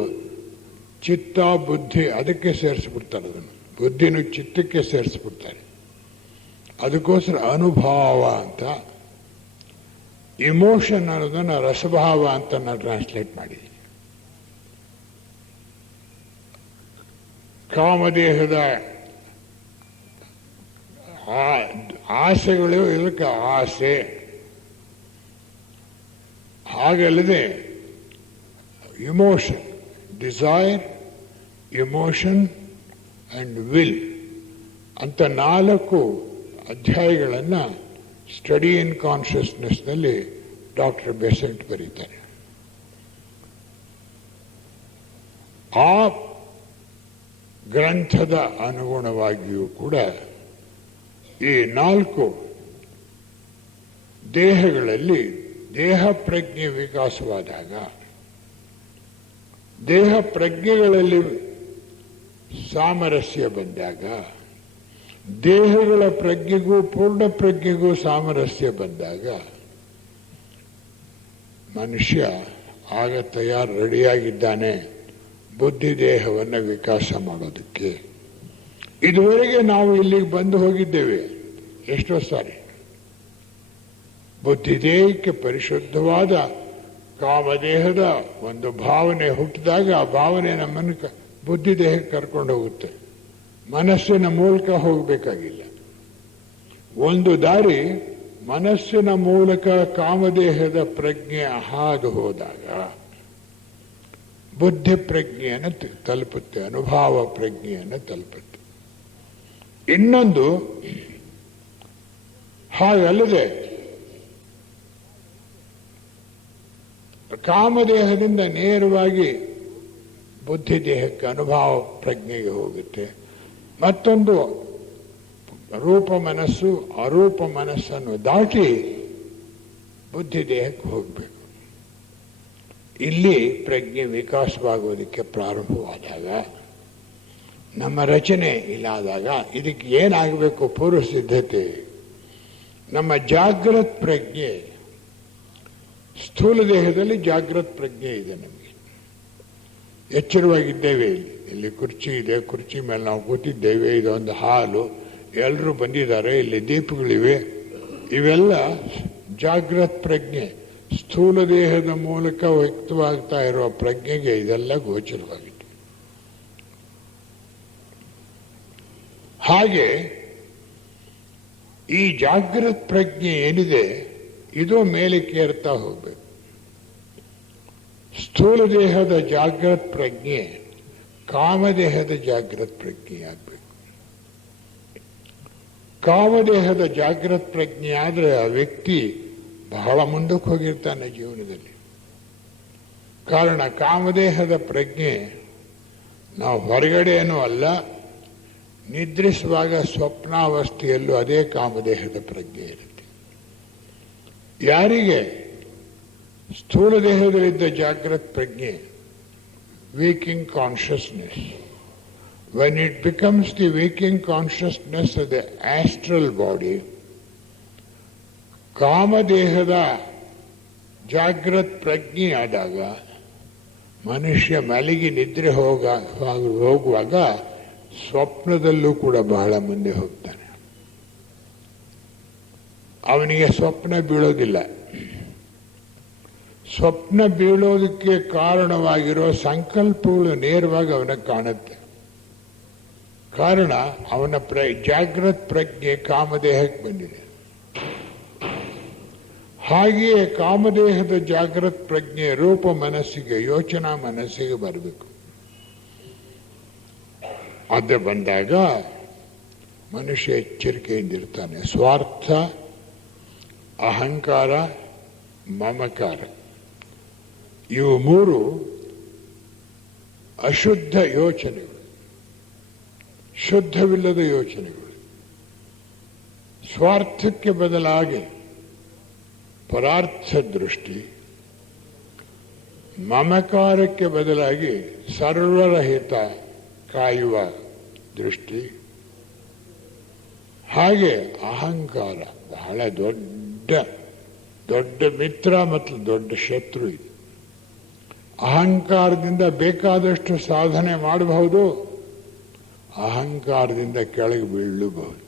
ಚಿತ್ತ ಬುದ್ಧಿ ಅದಕ್ಕೆ ಸೇರಿಸ್ಬಿಡ್ತಾರೆ. ಅದನ್ನು ಬುದ್ಧಿನೂ ಚಿತ್ತಕ್ಕೆ ಸೇರಿಸ್ಬಿಡ್ತಾರೆ. ಅದಕ್ಕೋಸ್ಕರ ಅನುಭವ ಅಂತ, ಇಮೋಷನ್ ಅನ್ನೋದನ್ನು ರಸಭಾವ ಅಂತ ನಾನು ಟ್ರಾನ್ಸ್ಲೇಟ್ ಮಾಡಿದ್ದೀನಿ. ಕಾಮದೇಹದ ಆಸೆಗಳು ಇದಕ್ಕೆ ಆಸೆ. ಹಾಗಲ್ಲದೆ emotion, desire, emotion and will ಅಂತ 4 ಅಧ್ಯಾಯಗಳನ್ನು ಸ್ಟಡಿ ಇನ್ ಕಾನ್ಷಿಯಸ್ನೆಸ್ನಲ್ಲಿ ಡಾಕ್ಟರ್ ಬೆಸೆಂಟ್ ಬರೀತಾರೆ. ಆ ಗ್ರಂಥದ ಅನುಗುಣವಾಗಿಯೂ ಕೂಡ ಈ 4 ದೇಹಗಳಲ್ಲಿ ದೇಹ ಪ್ರಜ್ಞೆ ವಿಕಾಸವಾದಾಗ, ದೇಹ ಪ್ರಜ್ಞೆಗಳಲ್ಲಿ ಸಾಮರಸ್ಯ ಬಂದಾಗ, ದೇಹಗಳ ಪ್ರಜ್ಞೆಗೂ ಪೂರ್ಣ ಪ್ರಜ್ಞೆಗೂ ಸಾಮರಸ್ಯ ಬಂದಾಗ ಮನುಷ್ಯ ಆಗ ರೆಡಿಯಾಗಿದ್ದಾನೆ ಬುದ್ಧಿ ದೇಹವನ್ನು ವಿಕಾಸ ಮಾಡೋದಕ್ಕೆ. ಇದುವರೆಗೆ ನಾವು ಇಲ್ಲಿಗೆ ಬಂದು ಹೋಗಿದ್ದೇವೆ ಎಷ್ಟೋ ಸಾರಿ. ಬುದ್ಧಿದೇಹಕ್ಕೆ ಪರಿಶುದ್ಧವಾದ ಕಾಮದೇಹದ ಒಂದು ಭಾವನೆ ಹುಟ್ಟಿದಾಗ ಆ ಭಾವನೆ ನಮ್ಮನ್ನು ಬುದ್ಧಿದೇಹಕ್ಕೆ ಕರ್ಕೊಂಡು ಹೋಗುತ್ತೆ. ಮನಸ್ಸಿನ ಮೂಲಕ ಹೋಗಬೇಕಾಗಿಲ್ಲ. ಒಂದು ದಾರಿ ಮನಸ್ಸಿನ ಮೂಲಕ ಕಾಮದೇಹದ ಪ್ರಜ್ಞೆ ಹಾದು ಹೋದಾಗ ಬುದ್ಧಿ ಪ್ರಜ್ಞೆಯನ್ನು ತಲುಪುತ್ತೆ, ಅನುಭವ ಪ್ರಜ್ಞೆಯನ್ನು ತಲುಪುತ್ತೆ. ಇನ್ನೊಂದು ಹಾಗಲ್ಲದೆ ಕಾಮದೇಹದಿಂದ ನೇರವಾಗಿ ಬುದ್ಧಿದೇಹಕ್ಕೆ ಅನುಭವ ಪ್ರಜ್ಞೆಗೆ ಹೋಗುತ್ತೆ. ಮತ್ತೊಂದು ರೂಪ ಮನಸ್ಸು, ಅರೂಪ ಮನಸ್ಸನ್ನು ದಾಟಿ ಬುದ್ಧಿದೇಹಕ್ಕೆ ಹೋಗಬೇಕು. ಇಲ್ಲಿ ಪ್ರಜ್ಞೆ ವಿಕಾಸವಾಗುವುದಕ್ಕೆ ಪ್ರಾರಂಭವಾದಾಗ, ನಮ್ಮ ರಚನೆ ಇಲ್ಲಾದಾಗ ಇದಕ್ಕೆ ಏನಾಗಬೇಕು? ಪೂರ್ವ ಸಿದ್ಧತೆ. ನಮ್ಮ ಜಾಗೃತ್ ಪ್ರಜ್ಞೆ, ಸ್ಥೂಲ ದೇಹದಲ್ಲಿ ಜಾಗೃತ್ ಪ್ರಜ್ಞೆ ಇದೆ. ನಮಗೆ ಎಚ್ಚರವಾಗಿದ್ದೇವೆ. ಇಲ್ಲಿ ಕುರ್ಚಿ ಇದೆ, ಕುರ್ಚಿ ಮೇಲೆ ನಾವು ಕೂತಿದ್ದೇವೆ, ಇದೊಂದು ಹಾಲು, ಎಲ್ಲರೂ ಬಂದಿದ್ದಾರೆ, ಇಲ್ಲಿ ದೀಪಗಳಿವೆ. ಇವೆಲ್ಲ ಜಾಗೃತ್ ಪ್ರಜ್ಞೆ, ಸ್ಥೂಲ ದೇಹದ ಮೂಲಕ ವ್ಯಕ್ತವಾಗ್ತಾ ಇರುವ ಪ್ರಜ್ಞೆಗೆ ಇದೆಲ್ಲ ಗೋಚರವಾಗಿದೆ. ಹಾಗೆ ಈ ಜಾಗೃತ್ ಪ್ರಜ್ಞೆ ಏನಿದೆ ಇದು ಮೇಲಕ್ಕೆ ಏರ್ತಾ ಹೋಗ್ಬೇಕು. ಸ್ಥೂಲ ದೇಹದ ಜಾಗೃತ್ ಪ್ರಜ್ಞೆ ಕಾಮದೇಹದ ಜಾಗೃತ್ ಪ್ರಜ್ಞೆ ಆಗಬೇಕು. ಕಾಮದೇಹದ ಜಾಗೃತ್ ಪ್ರಜ್ಞೆ ಆದರೆ ಆ ವ್ಯಕ್ತಿ ಬಹಳ ಮುಂದಕ್ಕೆ ಹೋಗಿರ್ತಾನೆ ಜೀವನದಲ್ಲಿ. ಕಾರಣ ಕಾಮದೇಹದ ಪ್ರಜ್ಞೆ ನಾವು ಹೊರಗಡೆಯೂ ಅಲ್ಲ, ನಿದ್ರಿಸುವಾಗ ಸ್ವಪ್ನಾವಸ್ಥೆಯಲ್ಲೂ ಅದೇ ಕಾಮದೇಹದ ಪ್ರಜ್ಞೆ ಇರುತ್ತೆ. ಯಾರಿಗೆ ಸ್ಥೂಲ ದೇಹದಲ್ಲಿದ್ದ ಜಾಗೃತ್ ಪ್ರಜ್ಞೆ, waking consciousness, when it becomes the waking consciousness of the astral body, ಕಾಮದೇಹದ Jagruth ಪ್ರಜ್ಞೆ ಆದಾಗ ಮನುಷ್ಯ ಮಲಗಿ ನಿದ್ರೆ ಹೋಗುವಾಗ ಸ್ವಪ್ನದಲ್ಲೂ ಕೂಡ ಬಹಳ ಮುಂದೆ ಹೋಗ್ತಾನೆ. ಅವನಿಗೆ ಸ್ವಪ್ನ ಬೀಳೋದಿಲ್ಲ. ಸ್ವಪ್ನ ಬೀಳೋದಕ್ಕೆ ಕಾರಣವಾಗಿರೋ ಸಂಕಲ್ಪಗಳು ನೇರವಾಗಿ ಅವನಿಗೆ ಕಾಣುತ್ತೆ. ಕಾರಣ ಅವನ ಜಾಗೃತ್ ಪ್ರಜ್ಞೆ ಕಾಮದೇಹಕ್ಕೆ ಬಂದಿದೆ. ಹಾಗೆಯೇ ಕಾಮದೇಹದ ಜಾಗೃತ್ ಪ್ರಜ್ಞೆ ರೂಪ ಮನಸ್ಸಿಗೆ, ಯೋಚನಾ ಮನಸ್ಸಿಗೆ ಬರಬೇಕು. ಅದು ಬಂದಾಗ ಮನುಷ್ಯ ಎಚ್ಚರಿಕೆಯಿಂದಿರ್ತಾನೆ. ಸ್ವಾರ್ಥ, ಅಹಂಕಾರ, ಮಮಕಾರ, ಇವು ಮೂರು ಅಶುದ್ಧ ಯೋಚನೆಗಳು, ಶುದ್ಧವಿಲ್ಲದ ಯೋಚನೆಗಳು. ಸ್ವಾರ್ಥಕ್ಕೆ ಬದಲಾಗಿ ಪರಾರ್ಥ ದೃಷ್ಟಿ, ಮಮಕಾರಕ್ಕೆ ಬದಲಾಗಿ ಸರ್ವರ ಹಿತ ಕಾಯುವ ದೃಷ್ಟಿ, ಹಾಗೆ ಅಹಂಕಾರ ಬಹಳ ದೊಡ್ಡ ಮಿತ್ರ ಮತ್ತು ದೊಡ್ಡ ಶತ್ರು ಇದೆ. ಅಹಂಕಾರದಿಂದ ಬೇಕಾದಷ್ಟು ಸಾಧನೆ ಮಾಡಬಹುದು, ಅಹಂಕಾರದಿಂದ ಕೆಳಗೆ ಬೀಳಬಹುದು.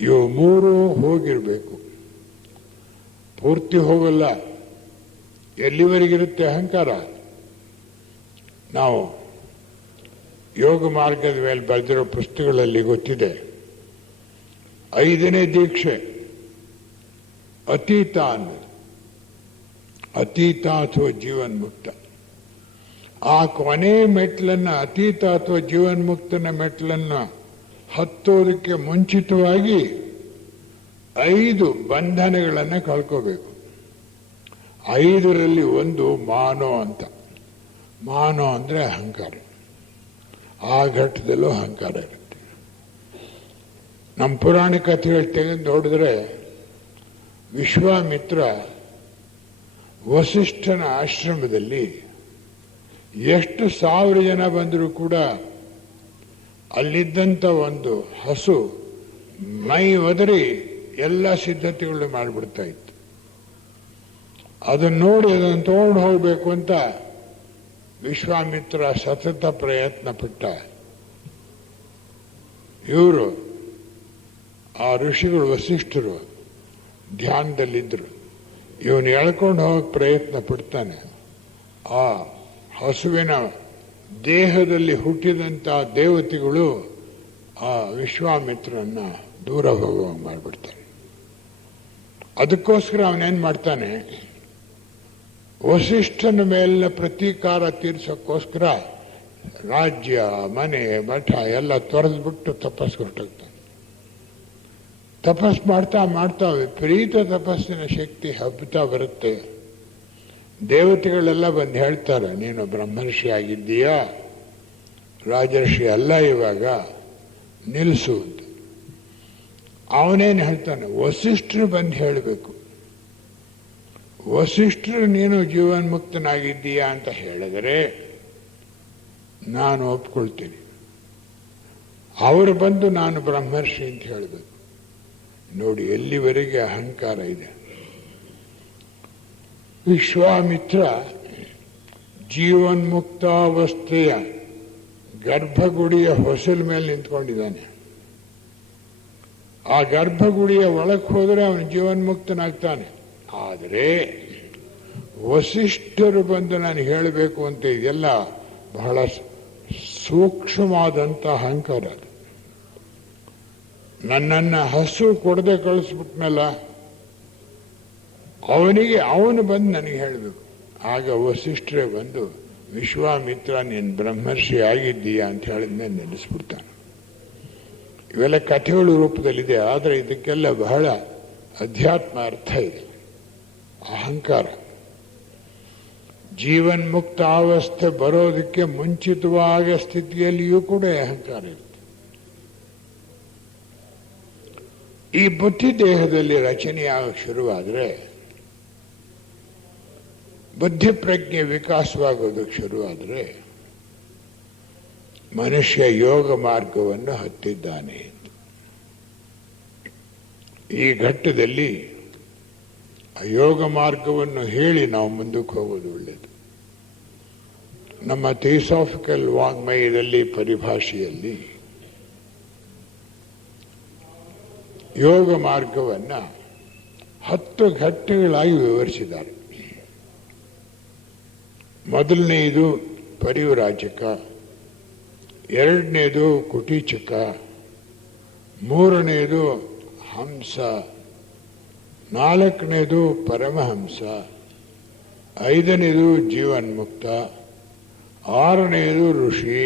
ಇವು ಮೂರು ಹೋಗಿರಬೇಕು. ಪೂರ್ತಿ ಹೋಗಲ್ಲ. ಎಲ್ಲಿವರೆಗಿರುತ್ತೆ ಅಹಂಕಾರ? ನಾವು ಯೋಗ ಮಾರ್ಗದ ಮೇಲೆ ಬರೆದಿರೋ ಪುಸ್ತಕಗಳಲ್ಲಿ ಗೊತ್ತಿದೆ. 5ನೇ ದೀಕ್ಷೆ ಅತೀತ ಅನ್ನೋದು. ಅತೀತ ಅಥವಾ ಜೀವನ್ಮುಕ್ತ. ಆ ಕೊನೆ ಮೆಟ್ಲನ್ನು, ಅತೀತ ಅಥವಾ ಜೀವನ್ಮುಕ್ತನ ಮೆಟ್ಲನ್ನು ಹತ್ತೋದಕ್ಕೆ ಮುಂಚಿತವಾಗಿ 5 ಬಂಧನಗಳನ್ನು ಕಳ್ಕೋಬೇಕು. 5ರಲ್ಲಿ ಒಂದು ಮಾನೋ ಅಂತ. ಮಾನೋ ಅಂದರೆ ಅಹಂಕಾರ. ಆ ಘಟ್ಟದಲ್ಲೂ ಅಹಂಕಾರ ಇರುತ್ತೆ. ನಮ್ಮ ಪುರಾಣ ಕಥೆಗಳು ತೆಗೆದು ನೋಡಿದ್ರೆ ವಿಶ್ವಾಮಿತ್ರ ವಸಿಷ್ಠನ ಆಶ್ರಮದಲ್ಲಿ ಎಷ್ಟು 1000 ಜನ ಬಂದರೂ ಕೂಡ ಅಲ್ಲಿದ್ದಂಥ ಒಂದು ಹಸು ಮೈ ಒದರಿ ಎಲ್ಲ ಸಿದ್ಧತೆಗಳು ಮಾಡಿಬಿಡ್ತಾ ಇತ್ತು. ಅದನ್ನು ನೋಡಿ ಅದನ್ನು ತಗೊಂಡು ಹೋಗಬೇಕು ಅಂತ ವಿಶ್ವಾಮಿತ್ರ ಸತತ ಪ್ರಯತ್ನ ಪಟ್ಟ. ಇವರು ಆ ಋಷಿಗಳು ವಸಿಷ್ಠರು ಧ್ಯಾನದಲ್ಲಿದ್ದರು. ಇವನು ಎಳ್ಕೊಂಡು ಹೋಗಕ್ಕೆ ಪ್ರಯತ್ನ ಪಡ್ತಾನೆ. ಆ ಹಸುವಿನ ದೇಹದಲ್ಲಿ ಹುಟ್ಟಿದಂಥ ದೇವತೆಗಳು ಆ ವಿಶ್ವಾಮಿತ್ರನ್ನ ದೂರ ಹೋಗುವಂಗೆ ಮಾಡಿಬಿಡ್ತಾರೆ. ಅದಕ್ಕೋಸ್ಕರ ಅವನೇನು ಮಾಡ್ತಾನೆ, ವಸಿಷ್ಠನ ಮೇಲಿನ ಪ್ರತೀಕಾರ ತೀರ್ಸೋಕ್ಕೋಸ್ಕರ ರಾಜ್ಯ ಮನೆ ಮಠ ಎಲ್ಲ ತೊರೆದ್ಬಿಟ್ಟು ತಪಸ್ಸು ಹೊರಟೋಗ್ತಾನೆ. ತಪಸ್ ಮಾಡ್ತಾ ಮಾಡ್ತಾ ವಿಪರೀತ ತಪಸ್ಸಿನ ಶಕ್ತಿ ಹಬ್ಬುತ್ತಾ ಬರುತ್ತೆ. ದೇವತೆಗಳೆಲ್ಲ ಬಂದು ಹೇಳ್ತಾರೆ, ನೀನು ಬ್ರಹ್ಮರ್ಷಿ ಆಗಿದ್ದೀಯಾ, ರಾಜರ್ಷಿ ಅಲ್ಲ, ಇವಾಗ ನಿಲ್ಲಿಸು ಅಂತ. ಅವನೇನು ಹೇಳ್ತಾನೆ, ವಸಿಷ್ಠರು ಬಂದು ಹೇಳಬೇಕು. ವಸಿಷ್ಠರು ನೀನು ಜೀವನ್ಮುಕ್ತನಾಗಿದ್ದೀಯಾ ಅಂತ ಹೇಳಿದರೆ ನಾನು ಒಪ್ಕೊಳ್ತೀನಿ. ಅವರು ಬಂದು ನಾನು ಬ್ರಹ್ಮರ್ಷಿ ಅಂತ ಹೇಳಬೇಕು. ನೋಡಿ ಎಲ್ಲಿವರೆಗೆ ಅಹಂಕಾರ ಇದೆ. ವಿಶ್ವಾಮಿತ್ರ ಜೀವನ್ಮುಕ್ತಾವಸ್ಥೆಯ ಗರ್ಭಗುಡಿಯ ಹೊಸಲ ಮೇಲೆ ನಿಂತ್ಕೊಂಡಿದ್ದಾನೆ. ಆ ಗರ್ಭಗುಡಿಯ ಒಳಕ್ಕೆ ಹೋದರೆ ಅವನು ಜೀವನ್ಮುಕ್ತನಾಗ್ತಾನೆ. ಆದರೆ ವಸಿಷ್ಠರು ಬಂದು ನಾನು ಹೇಳಬೇಕು ಅಂತ ಇದೆಲ್ಲ ಬಹಳ ಸೂಕ್ಷ್ಮವಾದಂಥ ಅಹಂಕಾರ. ಅದು ನನ್ನನ್ನು ಹಸು ಕೊಡದೆ ಕಳಿಸ್ಬಿಟ್ನಲ್ಲ, ಅವನು ಬಂದು ನನಗೆ ಹೇಳಬೇಕು. ಆಗ ವಸಿಷ್ಠರೇ ಬಂದು ವಿಶ್ವಾಮಿತ್ರ ನೀನು ಬ್ರಹ್ಮರ್ಷಿ ಆಗಿದ್ದೀಯಾ ಅಂತ ಹೇಳಿದ್ಮೇಲೆ ನೆನೆಸ್ಬಿಡ್ತಾನೆ. ಇವೆಲ್ಲ ಕಥೆಗಳ ರೂಪದಲ್ಲಿದೆ, ಆದರೆ ಇದಕ್ಕೆಲ್ಲ ಬಹಳ ಅಧ್ಯಾತ್ಮ ಅರ್ಥ ಇದೆ. ಅಹಂಕಾರ ಜೀವನ್ಮುಕ್ತ ಅವಸ್ಥೆ ಬರೋದಕ್ಕೆ ಮುಂಚಿತವಾದ ಸ್ಥಿತಿಯಲ್ಲಿಯೂ ಕೂಡ ಅಹಂಕಾರ ಇರುತ್ತೆ. ಈ ಬುದ್ಧಿ ದೇಹದಲ್ಲಿ ರಚನೆಯಾಗಕ್ಕೆ ಶುರುವಾದರೆ ಬುದ್ಧಿ ಪ್ರಜ್ಞೆ ವಿಕಾಸವಾಗೋದಕ್ಕೆ ಶುರುವಾದರೆ ಮನುಷ್ಯ ಯೋಗ ಮಾರ್ಗವನ್ನು ಹತ್ತಿದ್ದಾನೆ. ಈ ಘಟ್ಟದಲ್ಲಿ ಆ ಯೋಗ ಮಾರ್ಗವನ್ನು ಹೇಳಿ ನಾವು ಮುಂದಕ್ಕೆ ಹೋಗೋದು ಒಳ್ಳೆಯದು. ನಮ್ಮ ಥಿಯೋಸಾಫಿಕಲ್ ವಾಂಗ್ಮಯದಲ್ಲಿ ಪರಿಭಾಷೆಯಲ್ಲಿ ಯೋಗ ಮಾರ್ಗವನ್ನು 10 ಘಟ್ಟಗಳಾಗಿ ವಿವರಿಸಿದ್ದಾರೆ. ಮೊದಲನೆಯದು ಪರಿವ್ರಾಜಕ, ಎರಡನೇದು ಕುಟೀಚಕ, ಮೂರನೇದು ಹಂಸ, ನಾಲ್ಕನೇದು ಪರಮಹಂಸ, ಐದನೇದು ಜೀವನ್ಮುಕ್ತ, ಆರನೆಯದು ಋಷಿ,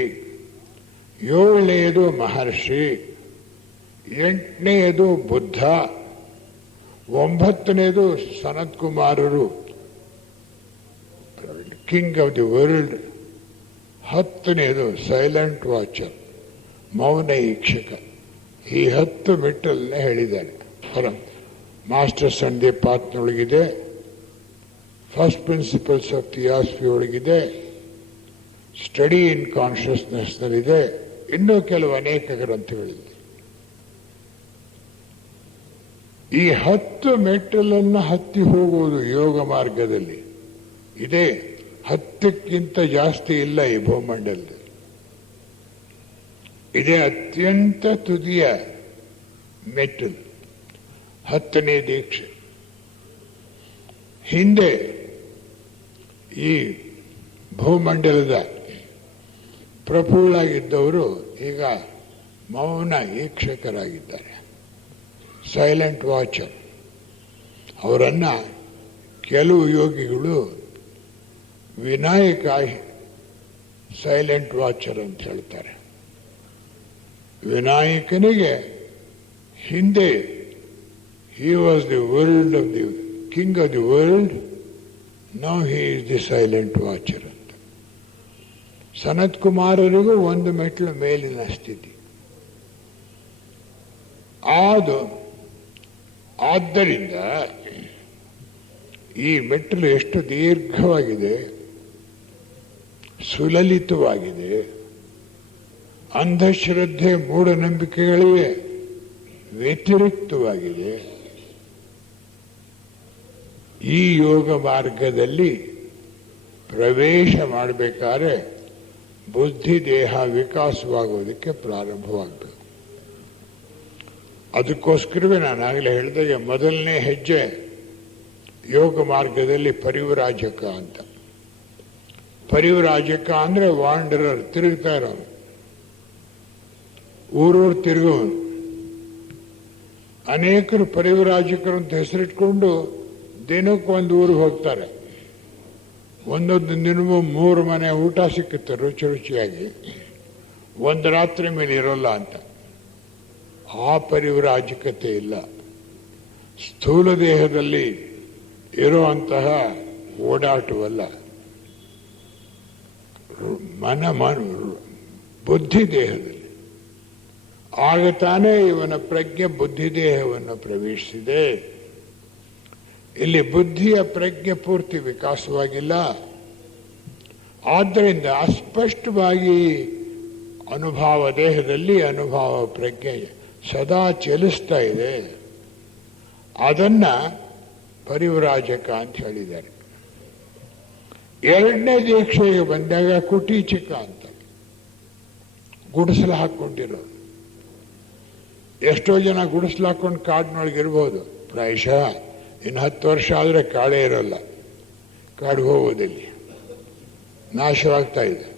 ಏಳನೆಯದು ಮಹರ್ಷಿ, ಎಂಟನೆಯದು ಬುದ್ಧ, ಒಂಬತ್ತನೇದು ಸನತ್ ಕುಮಾರರು ಕಿಂಗ್ ಆಫ್ ದಿ ವರ್ಲ್ಡ್, ಹತ್ತನೇದು ಸೈಲೆಂಟ್ ವಾಚರ್ ಮೌನ ಈಕ್ಷಕ. ಈ 10 ಮೆಟ್ಟಲನ್ನೇ ಹೇಳಿದ್ದಾರೆ. ಮಾಸ್ಟರ್ ಸಂಡೇ ಪಾತ್ನೊಳಗಿದೆ, ಫಸ್ಟ್ ಪ್ರಿನ್ಸಿಪಲ್ಸ್ ಆಫ್ ಥಿಯಾಸಫಿ ಒಳಗಿದೆ, ಸ್ಟಡಿ ಇನ್ ಕಾನ್ಷಿಯಸ್ನೆಸ್ನಲ್ಲಿದೆ, ಇನ್ನೂ ಕೆಲವು ಅನೇಕ ಗ್ರಂಥಗಳಿದೆ. ಈ 10 ಮೆಟ್ಟಲನ್ನು ಹತ್ತಿ ಹೋಗುವುದು ಯೋಗ ಮಾರ್ಗದಲ್ಲಿ ಇದೆ. 10ಕ್ಕಿಂತ ಜಾಸ್ತಿ ಇಲ್ಲ ಈ ಭೂಮಂಡಲದಲ್ಲಿ. ಇದೇ ಅತ್ಯಂತ ತುದಿಯ ಮೆಟ್ಟಲು, 10ನೇ ದೀಕ್ಷೆ. ಹಿಂದೆ ಈ ಭೂಮಂಡಲದ ಪ್ರಫುಲ್ಲಾಗಿದ್ದವರು ಈಗ ಮೌನ ಈಕ್ಷಕರಾಗಿದ್ದಾರೆ, ಸೈಲೆಂಟ್ ವಾಚರ್. ಅವರನ್ನು ಕೆಲವು ಯೋಗಿಗಳು ವಿನಾಯಕ ಸೈಲೆಂಟ್ ವಾಚರ್ ಅಂತ ಹೇಳ್ತಾರೆ. ವಿನಾಯಕನಿಗೆ ಹಿಂದೆ he was the world of the king of the world, now he is the silent watcher ಅಂತ. ಸನತ್ ಕುಮಾರರಿಗೂ ಒಂದು ಮೆಟ್ಲು ಮೇಲಿನ ಸ್ಥಿತಿ. ಆದ್ದರಿಂದ ಈ ಮೆಟ್ಟಲು ಎಷ್ಟು ದೀರ್ಘವಾಗಿದೆ, ಸುಲಲಿತವಾಗಿದೆ. ಅಂಧಶ್ರದ್ಧೆ ಮೂಢನಂಬಿಕೆಗಳಿಗೆ ವ್ಯತಿರಿಕ್ತವಾಗಿದೆ. ಈ ಯೋಗ ಮಾರ್ಗದಲ್ಲಿ ಪ್ರವೇಶ ಮಾಡಬೇಕಾದ್ರೆ ಬುದ್ಧಿ ದೇಹ ವಿಕಾಸವಾಗೋದಕ್ಕೆ ಪ್ರಾರಂಭವಾಗಬೇಕು. ಅದಕ್ಕೋಸ್ಕರವೇ ನಾನು ಆಗಲೇ ಹೇಳಿದಾಗೆ ಮೊದಲನೇ ಹೆಜ್ಜೆ ಯೋಗ ಮಾರ್ಗದಲ್ಲಿ ಪರಿವ್ರಾಜಕ ಅಂತ. ಪರಿವ್ರಾಜಕ ಅಂದರೆ ವಾಂಡರರ್, ತಿರುಗ್ತಾ ಇರೋನು, ಊರೂರು ತಿರುಗುವನು. ಅನೇಕರು ಪರಿವ್ರಾಜಕರು ಅಂತ ಹೆಸರಿಟ್ಕೊಂಡು ದಿನಕ್ಕೊಂದು ಊರಿಗೆ ಹೋಗ್ತಾರೆ. ಒಂದೊಂದು ದಿನವೂ 3 ಮನೆ ಊಟ ಸಿಕ್ಕುತ್ತೆ ರುಚಿ ರುಚಿಯಾಗಿ, ಒಂದು ರಾತ್ರಿ ಮೇಲೆ ಇರೋಲ್ಲ ಅಂತ. ಆ ಪರಿವ್ರಾಜಕತೆ ಇಲ್ಲ. ಸ್ಥೂಲ ದೇಹದಲ್ಲಿ ಇರುವಂತಹ ಓಡಾಟವಲ್ಲ, ಬುದ್ಧಿ ದೇಹದಲ್ಲಿ. ಆಗ ತಾನೇ ಇವನ ಪ್ರಜ್ಞೆ ಬುದ್ಧಿ ದೇಹವನ್ನು ಪ್ರವೇಶಿಸಿದೆ. ಇಲ್ಲಿ ಬುದ್ಧಿಯ ಪ್ರಜ್ಞೆ ಪೂರ್ತಿ ವಿಕಾಸವಾಗಿಲ್ಲ. ಆದ್ದರಿಂದ ಅಸ್ಪಷ್ಟವಾಗಿ ಅನುಭವ ದೇಹದಲ್ಲಿ ಅನುಭವ ಪ್ರಜ್ಞೆ ಸದಾ ಚಲಿಸ್ತಾ ಇದೆ. ಅದನ್ನ ಪರಿವ್ರಾಜಕ ಅಂತ ಹೇಳಿದ್ದಾರೆ. ಎರಡನೇ ದೀಕ್ಷೆಗೆ ಬಂದಾಗ ಕುಟೀಚಕ ಅಂತ, ಗುಡಿಸಲು ಹಾಕ್ಕೊಂಡಿರೋದು. ಎಷ್ಟೋ ಜನ ಗುಡಿಸಲು ಹಾಕೊಂಡು ಕಾಡಿನೊಳಗಿರ್ಬೋದು, ಪ್ರಾಯಶಃ ಇನ್ನು 10 ವರ್ಷ ಆದರೆ ಕಾಡೇ ಇರೋಲ್ಲ, ಕಾಡು ಹೋಗೋದಿಲ್ಲಿ, ನಾಶವಾಗ್ತಾ ಇದೆ.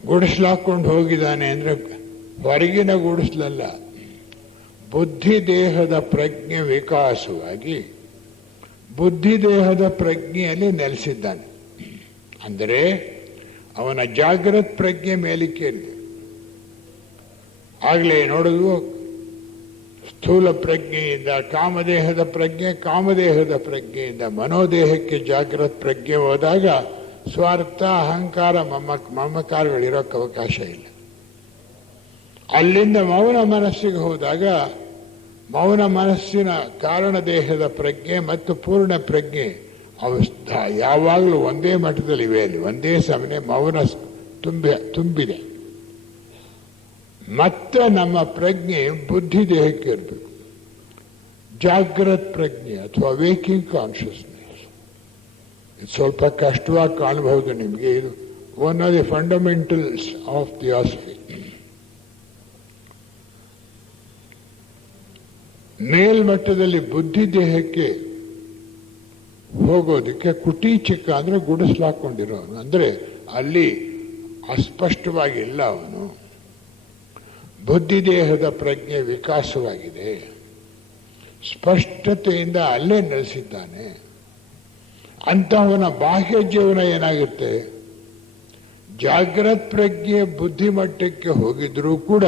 ಗುಡಿಸಲು ಹಾಕೊಂಡು ಹೋಗಿದ್ದಾನೆ ಅಂದರೆ ಹೊರಗಿನ ಗುಡಿಸಲಲ್ಲ, ಬುದ್ಧಿ ದೇಹದ ಪ್ರಜ್ಞೆ ವಿಕಾಸವಾಗಿ ಬುದ್ಧಿ ದೇಹದ ಪ್ರಜ್ಞೆಯಲ್ಲಿ ನೆಲೆಸಿದ್ದಾನೆ. ಅಂದರೆ ಅವನ ಜಾಗೃತ ಪ್ರಜ್ಞೆ ಮೇಲಿಕ್ಕೇರಿದೆ. ಆಗಲೇ ನೋಡುವುದು ಸ್ಥೂಲ ಪ್ರಜ್ಞೆಯಿಂದ ಕಾಮದೇಹದ ಪ್ರಜ್ಞೆ, ಕಾಮದೇಹದ ಪ್ರಜ್ಞೆಯಿಂದ ಮನೋದೇಹಕ್ಕೆ ಜಾಗೃತ ಪ್ರಜ್ಞೆ ಹೋದಾಗ ಸ್ವಾರ್ಥ, ಅಹಂಕಾರ, ಮಮಕಾರಗಳಿರೋಕ್ಕೆ ಅವಕಾಶ ಇಲ್ಲ. ಅಲ್ಲಿಂದ ಮೌನ ಮನಸ್ಸಿಗೆ ಹೋದಾಗ ಮೌನ ಮನಸ್ಸಿನ ಕಾರಣ ದೇಹದ ಪ್ರಜ್ಞೆ ಮತ್ತು ಪೂರ್ಣ ಪ್ರಜ್ಞೆ ಯಾವಾಗಲೂ ಒಂದೇ ಮಟ್ಟದಲ್ಲಿವೆ. ಅಲ್ಲಿ ಒಂದೇ ಸಮನೆ ಮೌನ ತುಂಬಿದೆ. ಮತ್ತೆ ನಮ್ಮ ಪ್ರಜ್ಞೆ ಬುದ್ಧಿ ದೇಹಕ್ಕೆ ಇರಬೇಕು. ಜಾಗೃತ ಪ್ರಜ್ಞೆ ಅಥವಾ ವೇಕಿಂಗ್ ಕಾನ್ಷಿಯಸ್ನೆಸ್. ಇದು ಸ್ವಲ್ಪ ಕಷ್ಟವಾಗಿ ಕಾಣಬಹುದು ನಿಮಗೆ. ಇದು one of the fundamentals of theosophy. ಮೇಲ್ಮಟ್ಟದಲ್ಲಿ ಬುದ್ಧಿ ದೇಹಕ್ಕೆ ಹೋಗೋದಕ್ಕೆ ಕುಟೀಚಕ ಅಂದ್ರೆ ಗುಡಿಸ್ಲಾಕೊಂಡಿರೋನು. ಅಂದ್ರೆ ಅಲ್ಲಿ ಅಸ್ಪಷ್ಟವಾಗಿಲ್ಲ ಅವನು. ಬುದ್ಧಿ ದೇಹದ ಪ್ರಜ್ಞೆ ವಿಕಾಸವಾಗಿದೆ, ಸ್ಪಷ್ಟತೆಯಿಂದ ಅಲ್ಲೇ ನೆಲೆಸಿದ್ದಾನೆ. ಅಂತಹವನ ಬಾಹ್ಯ ಜೀವನ ಏನಾಗುತ್ತೆ? ಜಾಗೃತ ಪ್ರಜ್ಞೆ ಬುದ್ಧಿಮಟ್ಟಕ್ಕೆ ಹೋಗಿದ್ರೂ ಕೂಡ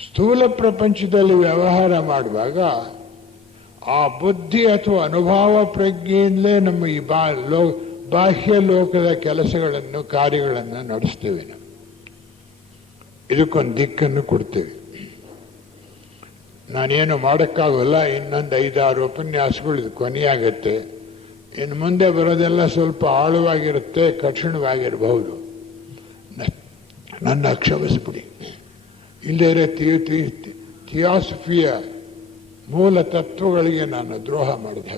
ಸ್ಥೂಲ ಪ್ರಪಂಚದಲ್ಲಿ ವ್ಯವಹಾರ ಮಾಡುವಾಗ ಆ ಬುದ್ಧಿ ಅಥವಾ ಅನುಭವ ಪ್ರಜ್ಞೆಯಿಂದಲೇ ನಮ್ಮ ಈ ಬಾಹ್ಯ ಲೋಕದ ಕೆಲಸಗಳನ್ನು, ಕಾರ್ಯಗಳನ್ನು ನಡೆಸ್ತೇವೆ. ನಾವು ಇದಕ್ಕೊಂದು ದಿಕ್ಕನ್ನು ಕೊಡ್ತೇವೆ. ನಾನೇನು ಮಾಡೋಕ್ಕಾಗಲ್ಲ. ಇನ್ನೊಂದು 5-6 ಉಪನ್ಯಾಸಗಳು ಇದು ಕೊನೆಯಾಗತ್ತೆ. ಇನ್ನು ಮುಂದೆ ಬರೋದೆಲ್ಲ ಸ್ವಲ್ಪ ಆಳವಾಗಿರುತ್ತೆ, ಕಠಿಣವಾಗಿರಬಹುದು. ನನ್ನ ಕ್ಷಮಿಸ್ಬಿಡಿ. ಇಲ್ಲದೇ ಥಿಯಾಸಫಿಯ ಮೂಲ ತತ್ವಗಳಿಗೆ ನಾನು ದ್ರೋಹ ಮಾಡಿದೆ.